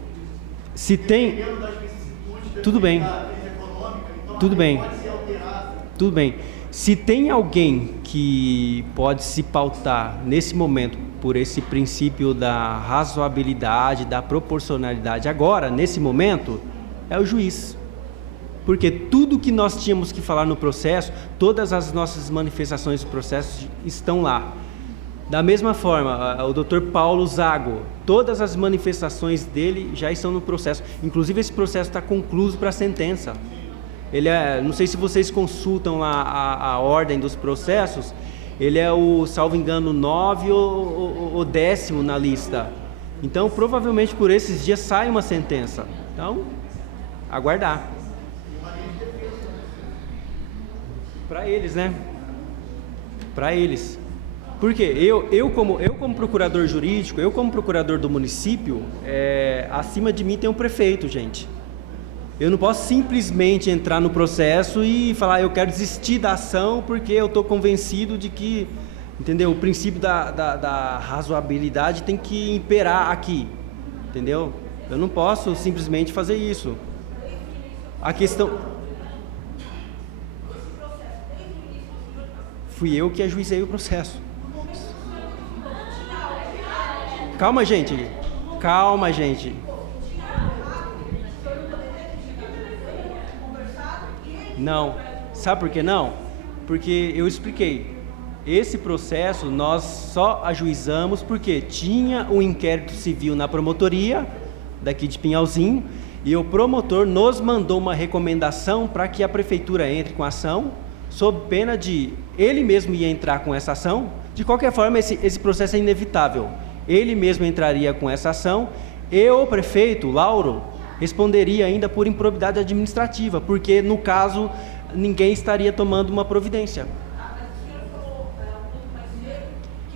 Se tem... Dependendo das vicissitudes, Tudo bem. da crise econômica, então Tudo bem. pode ser alterado. Tudo bem. Se tem alguém que pode se pautar nesse momento por esse princípio da razoabilidade, da proporcionalidade, agora, nesse momento, é o juiz. Porque tudo que nós tínhamos que falar no processo, todas as nossas manifestações do processo estão lá. Da mesma forma, o Dr. Paulo Zago, todas as manifestações dele já estão no processo. Inclusive, esse processo está concluído para a sentença. Ele não sei se vocês consultam lá a ordem dos processos, ele é o, salvo engano, 9 ou 10º na lista. Então, provavelmente por esses dias sai uma sentença. Então, aguardar. Para eles, né? Para eles. Porque eu como procurador jurídico, eu como procurador do município, acima de mim tem um prefeito, gente. Eu não posso simplesmente entrar no processo e falar, eu quero desistir da ação porque eu estou convencido de que, entendeu? O princípio da razoabilidade tem que imperar aqui, entendeu? Eu não posso simplesmente fazer isso. A questão... Fui eu que ajuizei o processo. Calma, gente. Calma, gente. Não. Sabe por que não? Porque eu expliquei. Esse processo nós só ajuizamos porque tinha um inquérito civil na promotoria daqui de Pinhalzinho e o promotor nos mandou uma recomendação para que a prefeitura entre com a ação, sob pena de ele mesmo ia entrar com essa ação. De qualquer forma, esse processo é inevitável. Ele mesmo entraria com essa ação e o prefeito, Lauro, responderia ainda por improbidade administrativa, porque, no caso, ninguém estaria tomando uma providência.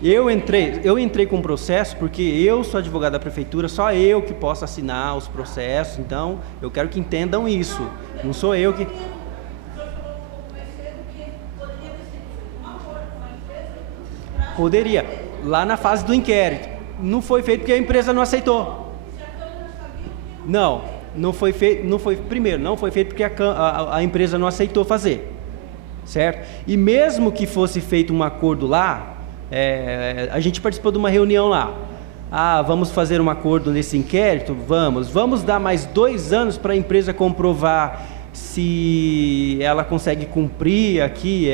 Eu entrei com o processo porque eu sou advogado da prefeitura, só eu que posso assinar os processos, então eu quero que entendam isso. Não sou eu que... Poderia, lá na fase do inquérito. Não foi feito porque a empresa não aceitou. Não foi feito porque a empresa não aceitou fazer, certo? E mesmo que fosse feito um acordo lá, a gente participou de uma reunião lá. Vamos fazer um acordo nesse inquérito? Vamos dar mais 2 anos para a empresa comprovar se ela consegue cumprir aqui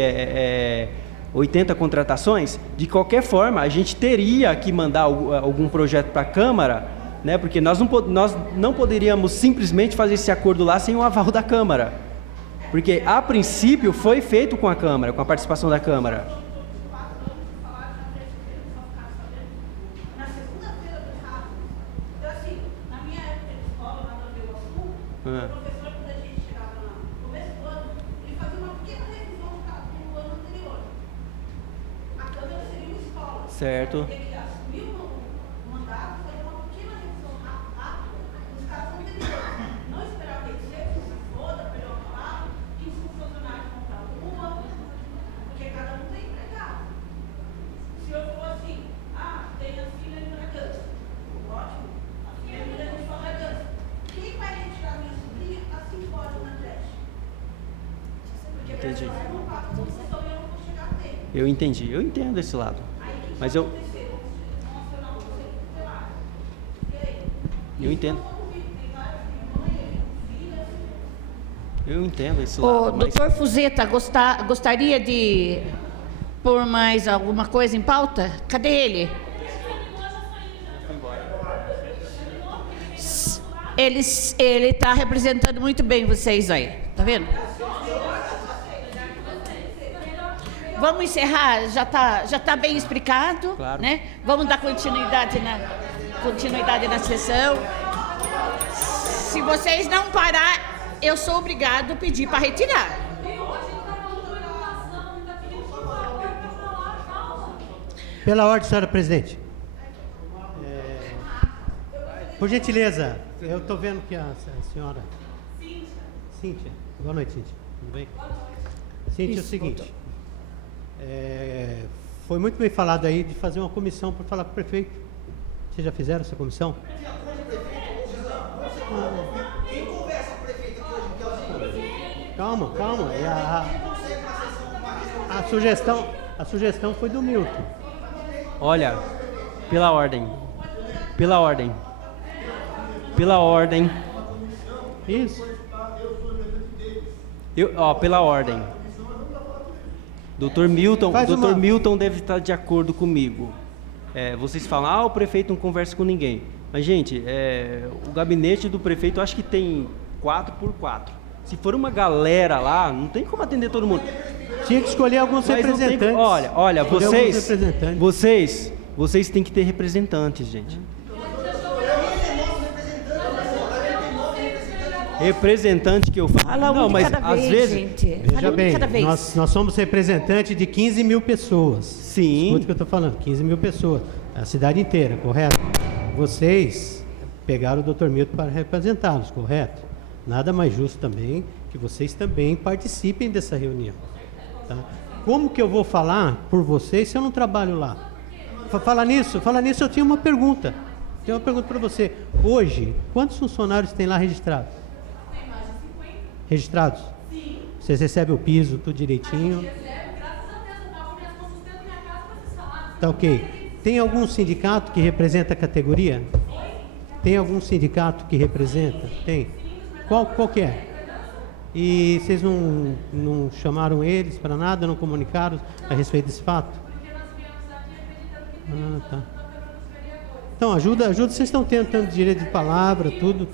80 contratações. De qualquer forma, a gente teria que mandar algum projeto para a Câmara, né? Porque nós não poderíamos simplesmente fazer esse acordo lá sem o aval da Câmara, porque a princípio foi feito com a Câmara, com a participação da Câmara. O professor, quando a gente chegava no começo do ano, ele fazia uma pequena revisão do ano anterior. A Câmara seria uma escola. Certo. Ele assumiu o mandato, fazia uma pequena revisão rápida dos casos anteriores. Não esperava que ele seja toda, pegou a palavra, que os funcionários vão para a rua, porque cada um tem empregado. O senhor falou assim, tem a filha de Bragança. Ótimo. A filha de Bragança. Quem vai retirar minha sobrinha às 5 horas na creche? Porque Entendi. eu não vou chegar a tempo. Eu entendi, eu entendo esse lado. Mas eu entendo. Eu entendo esse lado. Doutor Fuzeta, gostaria de pôr mais alguma coisa em pauta? Cadê ele? Ele está representando muito bem vocês aí, tá vendo? Vamos encerrar, já tá bem explicado, claro, né? Vamos dar continuidade na sessão. Se vocês não parar, eu sou obrigado a pedir para retirar. Pela ordem, senhora presidente. Por gentileza, eu estou vendo que a senhora... Cíntia. Boa noite, Cíntia. Tudo bem? Cíntia, é o seguinte. Foi muito bem falado aí de fazer uma comissão para falar com o prefeito. Vocês já fizeram essa comissão? Quem conversa com o prefeito aqui hoje? Calma. A sugestão foi do Milton. Olha, pela ordem. Isso. Pela ordem. Dr. Milton deve estar de acordo comigo. Vocês falam, o prefeito não conversa com ninguém. Mas, gente, o gabinete do prefeito, eu acho que tem 4x4. Se for uma galera lá, não tem como atender todo mundo. Tinha que escolher alguns representantes. Olha, vocês têm que ter representantes, gente. Representante que eu falo. Fala um de cada vez, gente. Veja bem, nós somos representantes de 15 mil pessoas. Sim. Escuta o que eu estou falando, 15 mil pessoas. A cidade inteira, correto? Vocês pegaram o Dr. Milton para representá-los, correto? Nada mais justo também que vocês também participem dessa reunião. Tá? Como que eu vou falar por vocês se eu não trabalho lá? Falar nisso, eu tinha uma pergunta. Tenho uma pergunta para você. Hoje, quantos funcionários tem lá registrados? Tem mais de 50. Registrados? Sim. Vocês recebem o piso, tudo direitinho? Recebe, graças a Deus, eu pago minhas contas, sustento minha casa com esses salários. Tá ok. Tem algum sindicato que representa a categoria? Tem algum sindicato que representa? Tem. Qual que é? E vocês não chamaram eles para nada, não comunicaram a respeito desse fato? Porque nós viemos aqui acreditando que Tá. Então, ajuda, vocês estão tendo direito de palavra, tudo.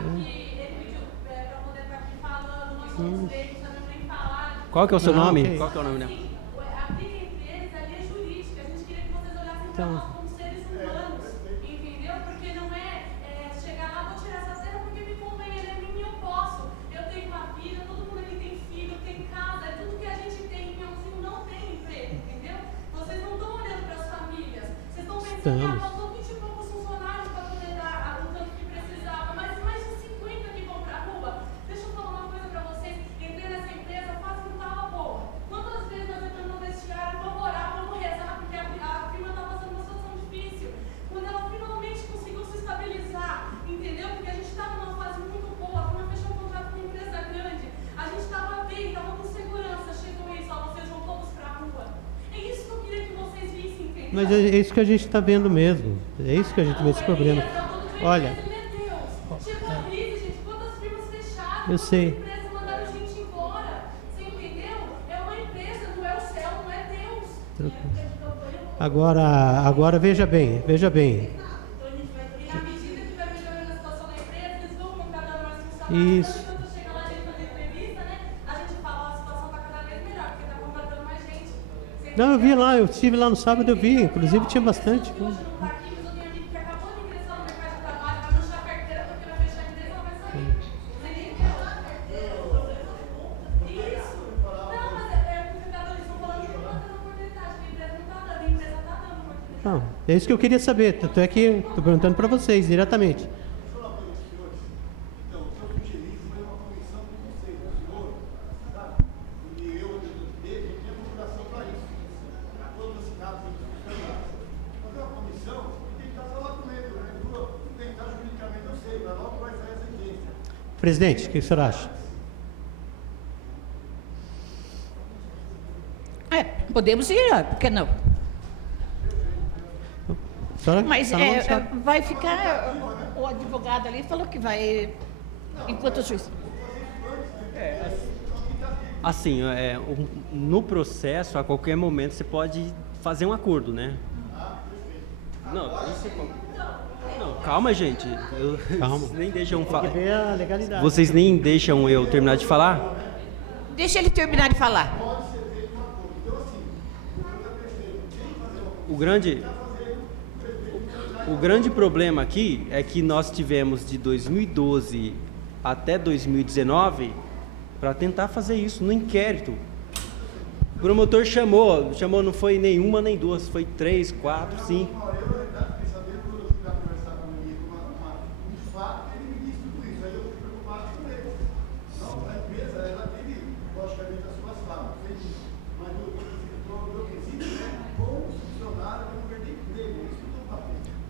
que ele pediu para poder estar aqui falando, nós somos leigos, não sabemos nem falar. Qual que é o seu Não, nome? ok. Qual que é o nome dela? Assim, a briga entre eles ali é jurídica. A gente queria que vocês olhassem para Então. nós como seres humanos, entendeu? Porque não é chegar lá, vou tirar essa terra porque me convém, ele é mim e eu posso. Eu tenho uma filha, todo mundo aqui tem filho, tem casa, é tudo que a gente tem. Em Pinhalzinho não tem emprego, entendeu? Vocês não estão olhando para as famílias. Vocês estão pensando que faltou 20 e poucos funcionários para poder dar o tanto que precisava, mas mais de 50 que vão para a rua. Deixa eu falar uma coisa para vocês. Entrei nessa empresa, a fase não estava boa. Quantas vezes nós entramos no vestiário, vamos orar, vamos rezar, porque a firma está passando uma situação difícil. Quando ela finalmente conseguiu se estabilizar, entendeu? Porque a gente estava numa fase muito boa, a firma fechou um contrato com uma empresa grande, a gente estava bem, estava com segurança, chegou isso, ó, vocês vão todos para a rua. É isso que eu queria que vocês vissem, entendeu? Mas é isso que a gente está vendo mesmo. É isso que a gente vê esse problema. Olha, Chegou a crise, gente, quantas firmas fecharam, eu sei. empresas mandaram gente embora. Você entendeu? É uma empresa, não é o céu, não é Deus. Agora veja bem. Então a gente vai, e na medida que vai melhorando a situação da empresa, eles vão montar dando mais funcionários. Isso. Quando chega lá a gente fazer entrevista, né? A gente fala, ó, a situação está cada vez melhor, porque está contratando mais gente. Você Não, eu vi lá, eu estive lá no sábado, eu vi. Inclusive tinha bastante coisa. hoje não está aqui, mas eu tenho amigo que acabou de ingressar no mercado de trabalho, vai manchar a carteira porque vai fechar a empresa, ela vai sair. Você entendeu? Isso. Não, mas porque eles estão falando que não está dando oportunidade, que a empresa não está dando, a empresa está dando oportunidade. Não, é isso que eu queria saber. Tanto é que estou perguntando para vocês diretamente. Então, o que eu sugeri foi uma comissão com vocês, o senhor, tá? E eu, desde tinha procuração para isso. Todos os sindicatos e funcionários. Fazer uma comissão e tentar falar com ele, né? Tentar juridicamente, eu sei, mas logo vai sair a sentença. Presidente, o que o senhor acha? Podemos ir, por que não? A senhora Mas tá na mão do senhor. vai ficar, o advogado ali falou que vai, enquanto o juiz. Assim, no processo, a qualquer momento, você pode fazer um acordo, né? Não, calma, gente. Calma. Vocês nem deixam Tem que falar. ver a legalidade. Vocês nem deixam eu terminar de falar? Deixa ele terminar de falar. O grande problema aqui é que nós tivemos de 2012 até 2019 para tentar fazer isso no inquérito. O promotor chamou, não foi nenhuma nem duas, foi 3, 4, 5.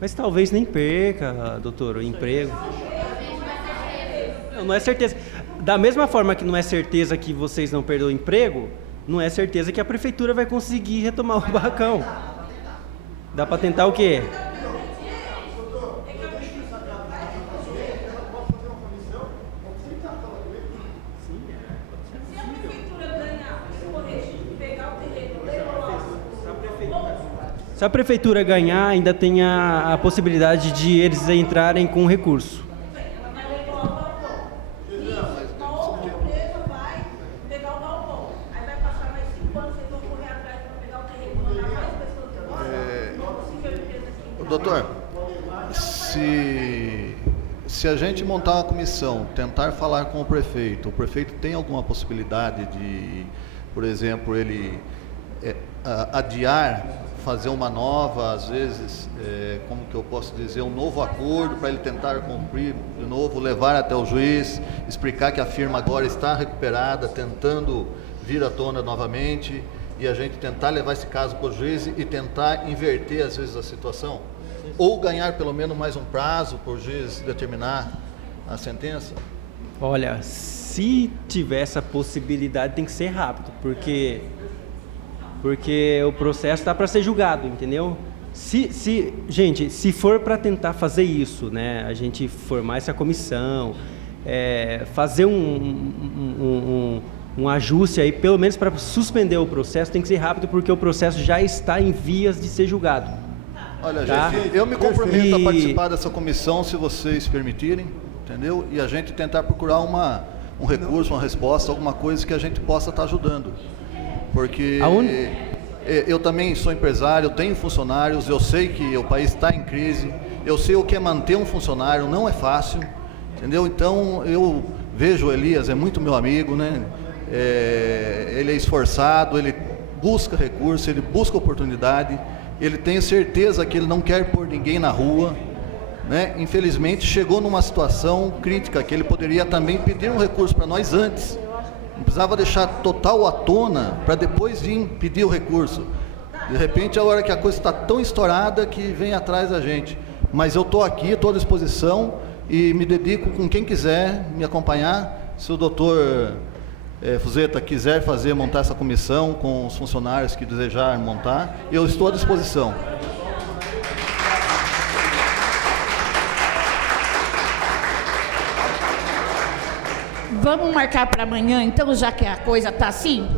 Mas talvez nem perca, doutor, o emprego. Não é certeza. Da mesma forma que não é certeza que vocês não perderam o emprego, não é certeza que a prefeitura vai conseguir retomar o barracão. Dá para tentar o quê? Se a prefeitura ganhar, pegar o terreno, levar Se a prefeitura ganhar, ainda tem a possibilidade de eles entrarem com recurso. uma outra empresa vai pegar o galpão. Aí vai passar mais 5 anos, vocês vão correr atrás para pegar o terreno, mandar mais pessoas embora. Não é possível a empresa assim. Doutor, se a gente montar uma comissão, tentar falar com o prefeito tem alguma possibilidade de, por exemplo, ele adiar, fazer uma nova, às vezes, como que eu posso dizer, um novo acordo para ele tentar cumprir de novo, levar até o juiz, explicar que a firma agora está recuperada, tentando vir à tona novamente, e a gente tentar levar esse caso para o juiz e tentar inverter, às vezes, a situação? Ou ganhar pelo menos mais um prazo para o juiz determinar a sentença? Olha, se tiver essa possibilidade, tem que ser rápido, porque o processo está para ser julgado, entendeu? Gente, se for para tentar fazer isso, né, a gente formar essa comissão, fazer um ajuste aí, pelo menos para suspender o processo, tem que ser rápido, porque o processo já está em vias de ser julgado. Olha, Tá? gente, eu me comprometo a participar dessa comissão, se vocês permitirem, entendeu? E a gente tentar procurar um recurso, uma resposta, alguma coisa que a gente possa estar ajudando. Porque eu também sou empresário, eu tenho funcionários, eu sei que o país está em crise, eu sei o que é manter um funcionário, não é fácil, entendeu? Então eu vejo o Elias, é muito meu amigo, né? Ele é esforçado, ele busca recurso, ele busca oportunidade, ele tem certeza que ele não quer pôr ninguém na rua, né? Infelizmente chegou numa situação crítica que ele poderia também pedir um recurso para nós antes. Não precisava deixar total à tona para depois vir pedir o recurso. De repente, a hora que a coisa está tão estourada que vem atrás da gente. Mas eu estou aqui, estou à disposição e me dedico com quem quiser me acompanhar. Se o doutor Fuzeta quiser montar essa comissão com os funcionários que desejarem montar, eu estou à disposição. Vamos marcar para amanhã, então, já que a coisa está assim?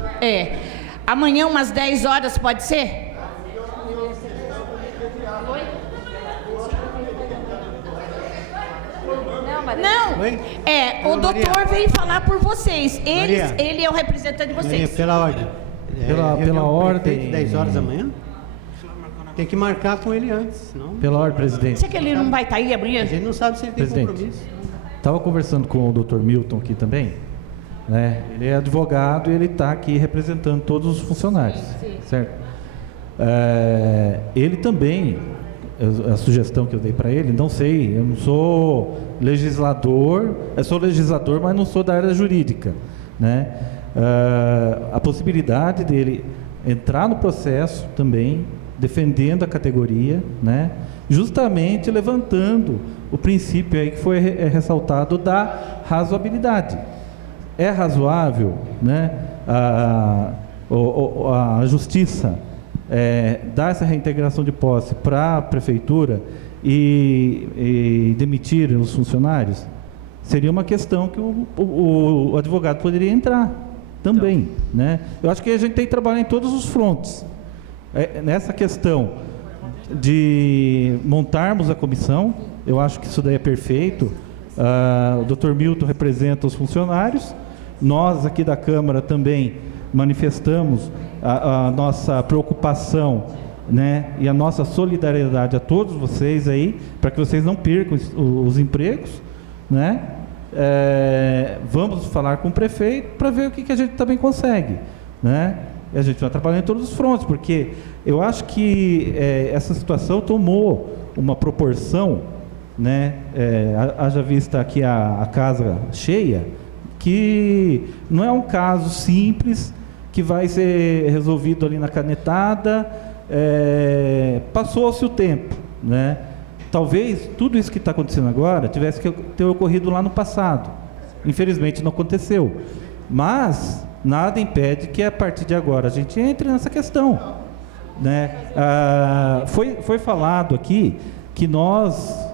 Amanhã, umas 10 horas, pode ser? Não, o doutor veio falar por vocês. Ele é o representante de vocês. Maria, pela ordem. Pela ordem. 10 horas da manhã? Tem que marcar com ele antes. Não? Pela ordem, presidente. Será que ele não vai estar aí amanhã? A gente não sabe se ele tem compromisso. Estava conversando com o Dr. Milton aqui também, né? Ele é advogado e ele está aqui representando todos os funcionários, certo? Ele também, a sugestão que eu dei para ele, não sei, eu não sou legislador, eu sou legislador, mas não sou da área jurídica, né? A possibilidade dele entrar no processo também, defendendo a categoria, né? Justamente levantando o princípio aí que foi ressaltado da razoabilidade. É razoável, né, a justiça dar essa reintegração de posse para a prefeitura e demitir os funcionários? Seria uma questão que o advogado poderia entrar também, né? Eu acho que a gente tem que trabalhar em todos os frontes. Nessa questão de montarmos a comissão, eu acho que isso daí é perfeito. O Dr. Milton representa os funcionários, nós aqui da Câmara também manifestamos a nossa preocupação, né, e a nossa solidariedade a todos vocês aí, para que vocês não percam os empregos, né? Vamos falar com o prefeito para ver o que a gente também consegue, né? E a gente vai trabalhar em todos os frontes, porque eu acho que essa situação tomou uma proporção, né, haja vista aqui a casa cheia, que não é um caso simples, que vai ser resolvido ali na canetada, passou-se o tempo, né? Talvez tudo isso que está acontecendo agora tivesse que ter ocorrido lá no passado. Infelizmente não aconteceu, mas nada impede que a partir de agora a gente entre nessa questão, né? Foi falado aqui que nós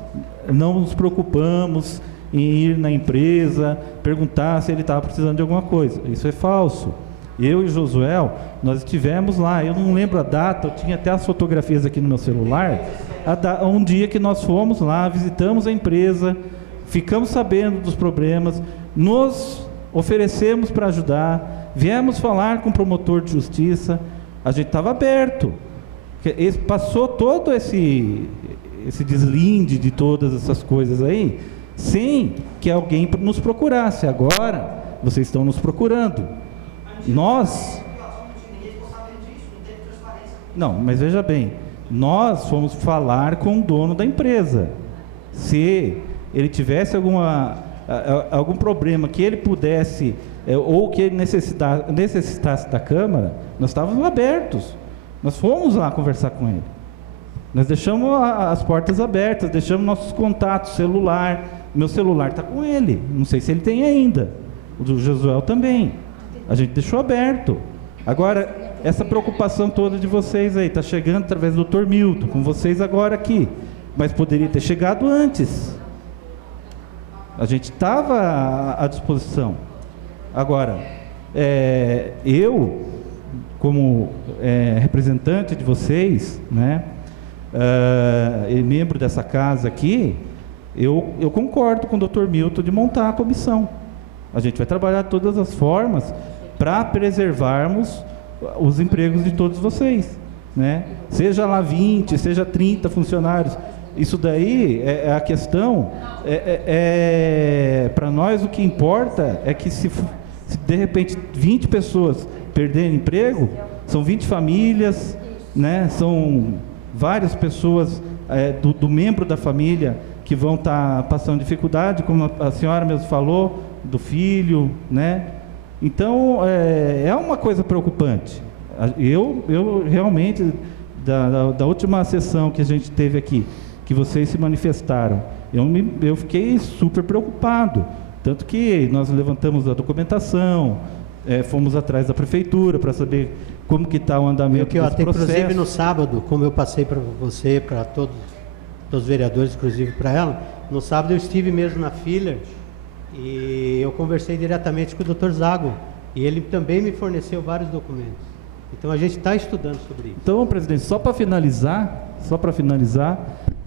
não nos preocupamos em ir na empresa, perguntar se ele estava precisando de alguma coisa. Isso é falso. Eu e o Josué, nós estivemos lá, eu não lembro a data, eu tinha até as fotografias aqui no meu celular, um dia que nós fomos lá, visitamos a empresa, ficamos sabendo dos problemas, nos oferecemos para ajudar, viemos falar com o promotor de justiça, a gente estava aberto. Passou todo esse deslinde de todas essas coisas aí, sem que alguém nos procurasse. Agora, vocês estão nos procurando. Nós... Não, mas veja bem, nós fomos falar com o dono da empresa. Se ele tivesse algum problema que ele pudesse, ou que ele necessitasse da Câmara, nós estávamos abertos. Nós fomos lá conversar com ele. Nós deixamos as portas abertas, deixamos nossos contatos, celular. Meu celular está com ele, não sei se ele tem ainda. O do Josué também. A gente deixou aberto. Agora, essa preocupação toda de vocês aí, está chegando através do Dr. Milton, com vocês agora aqui. Mas poderia ter chegado antes. A gente estava à disposição. Agora, eu, como representante de vocês, né, e membro dessa casa aqui, eu concordo com o Dr. Milton de montar a comissão. A gente vai trabalhar de todas as formas para preservarmos os empregos de todos vocês, né? Seja lá 20, seja 30 funcionários. Isso daí é a questão, para nós o que importa é que se de repente 20 pessoas perderem emprego, são 20 famílias, né? São várias pessoas do membro da família que vão estar passando dificuldade, como a senhora mesmo falou, do filho, né? Então, é uma coisa preocupante. Eu realmente, da última sessão que a gente teve aqui, que vocês se manifestaram, eu fiquei super preocupado. Tanto que nós levantamos a documentação, fomos atrás da prefeitura para saber como que está o andamento desse processo. Inclusive, no sábado, como eu passei para você, para todos os vereadores, inclusive para ela, no sábado eu estive mesmo na fila e eu conversei diretamente com o Dr. Zago e ele também me forneceu vários documentos. Então a gente está estudando sobre isso. Então, presidente, só para finalizar,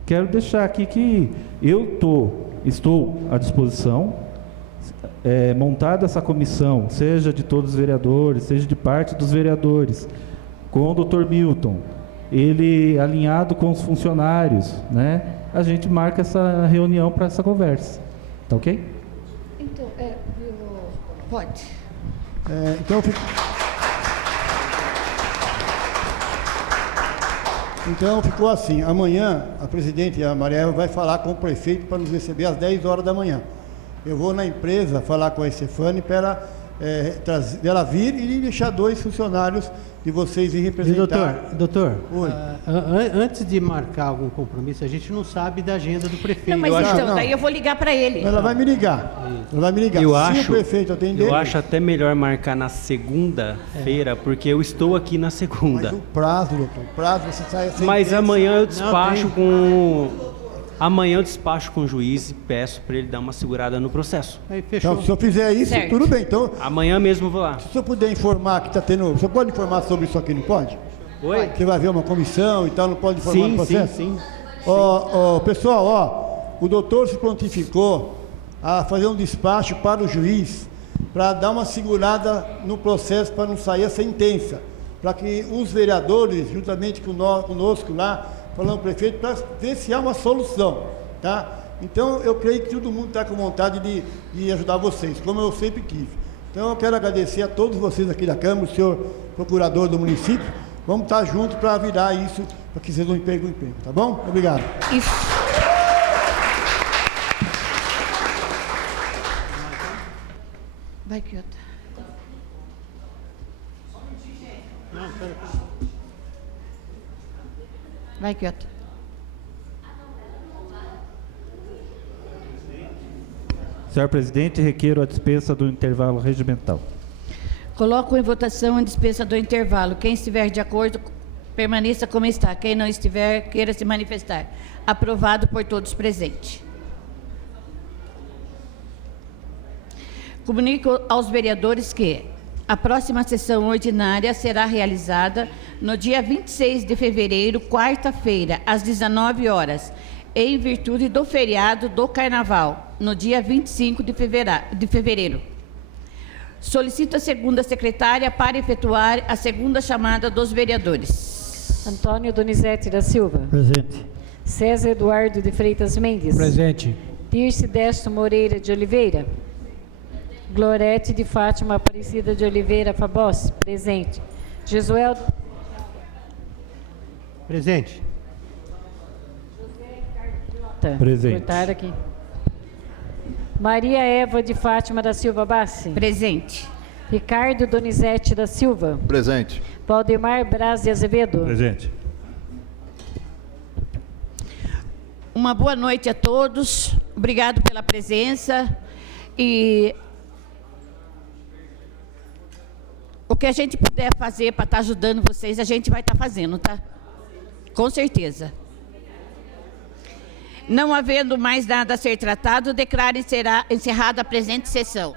quero deixar aqui que eu estou à disposição, montada essa comissão, seja de todos os vereadores, seja de parte dos vereadores, com o Dr. Milton, ele alinhado com os funcionários, né? A gente marca essa reunião para essa conversa. Tá ok? Então, pode. Então ficou assim, amanhã a presidente, a Maria Eva, vai falar com o prefeito para nos receber às 10 horas da manhã. Eu vou na empresa falar com a Estefânia para ela vir e deixar 2 funcionários de vocês em representar. Doutor, Oi. Antes de marcar algum compromisso, a gente não sabe da agenda do prefeito. Não, mas daí eu vou ligar para ele. Ela vai me ligar. Se o prefeito atender... Eu acho até melhor marcar na segunda-feira, porque eu estou aqui na segunda. Mas o prazo, doutor, você sai assim... Mas amanhã eu despacho Amanhã eu despacho com o juiz e peço para ele dar uma segurada no processo. Aí fechou. Então, se eu fizer isso, certo. Tudo bem. Então, amanhã mesmo eu vou lá. se eu puder informar que está tendo... Você pode informar sobre isso aqui, não pode? Oi? Você vai ver uma comissão e tal, não pode informar no processo? Sim. Pessoal, o doutor se prontificou a fazer um despacho para o juiz para dar uma segurada no processo para não sair a sentença, para que os vereadores, juntamente conosco lá, falando com o prefeito, para ver se há uma solução, tá? Então, eu creio que todo mundo está com vontade de ajudar vocês, como eu sempre quis. Então, eu quero agradecer a todos vocês aqui da Câmara, o senhor procurador do município. Vamos estar juntos para virar isso, para que vocês não percam o emprego, tá bom? Obrigado. Vai, Kiota. Vai, Kiota. Senhor presidente, requeiro a dispensa do intervalo regimental. Coloco em votação a dispensa do intervalo. Quem estiver de acordo, permaneça como está. Quem não estiver, queira se manifestar. Aprovado por todos presentes. Comunico aos vereadores que a próxima sessão ordinária será realizada no dia 26 de fevereiro, quarta-feira, às 19 horas, em virtude do feriado do Carnaval, no dia 25 de fevereiro. Solicito a segunda secretária para efetuar a segunda chamada dos vereadores. Antônio Donizete da Silva. Presente. César Eduardo de Freitas Mendes. Presente. Tirce Desto Moreira de Oliveira. Glorete de Fátima Aparecida de Oliveira Fabos. Presente. Jesuel. Presente. Presente. Cortaram aqui. Maria Eva de Fátima da Silva Bassi. Presente. Ricardo Donizete da Silva. Presente. Valdemar Braz de Azevedo. Presente. Uma boa noite a todos. Obrigado pela presença. E o que a gente puder fazer para estar ajudando vocês, a gente vai estar fazendo, tá? Com certeza. Não havendo mais nada a ser tratado, declaro encerrada a presente sessão.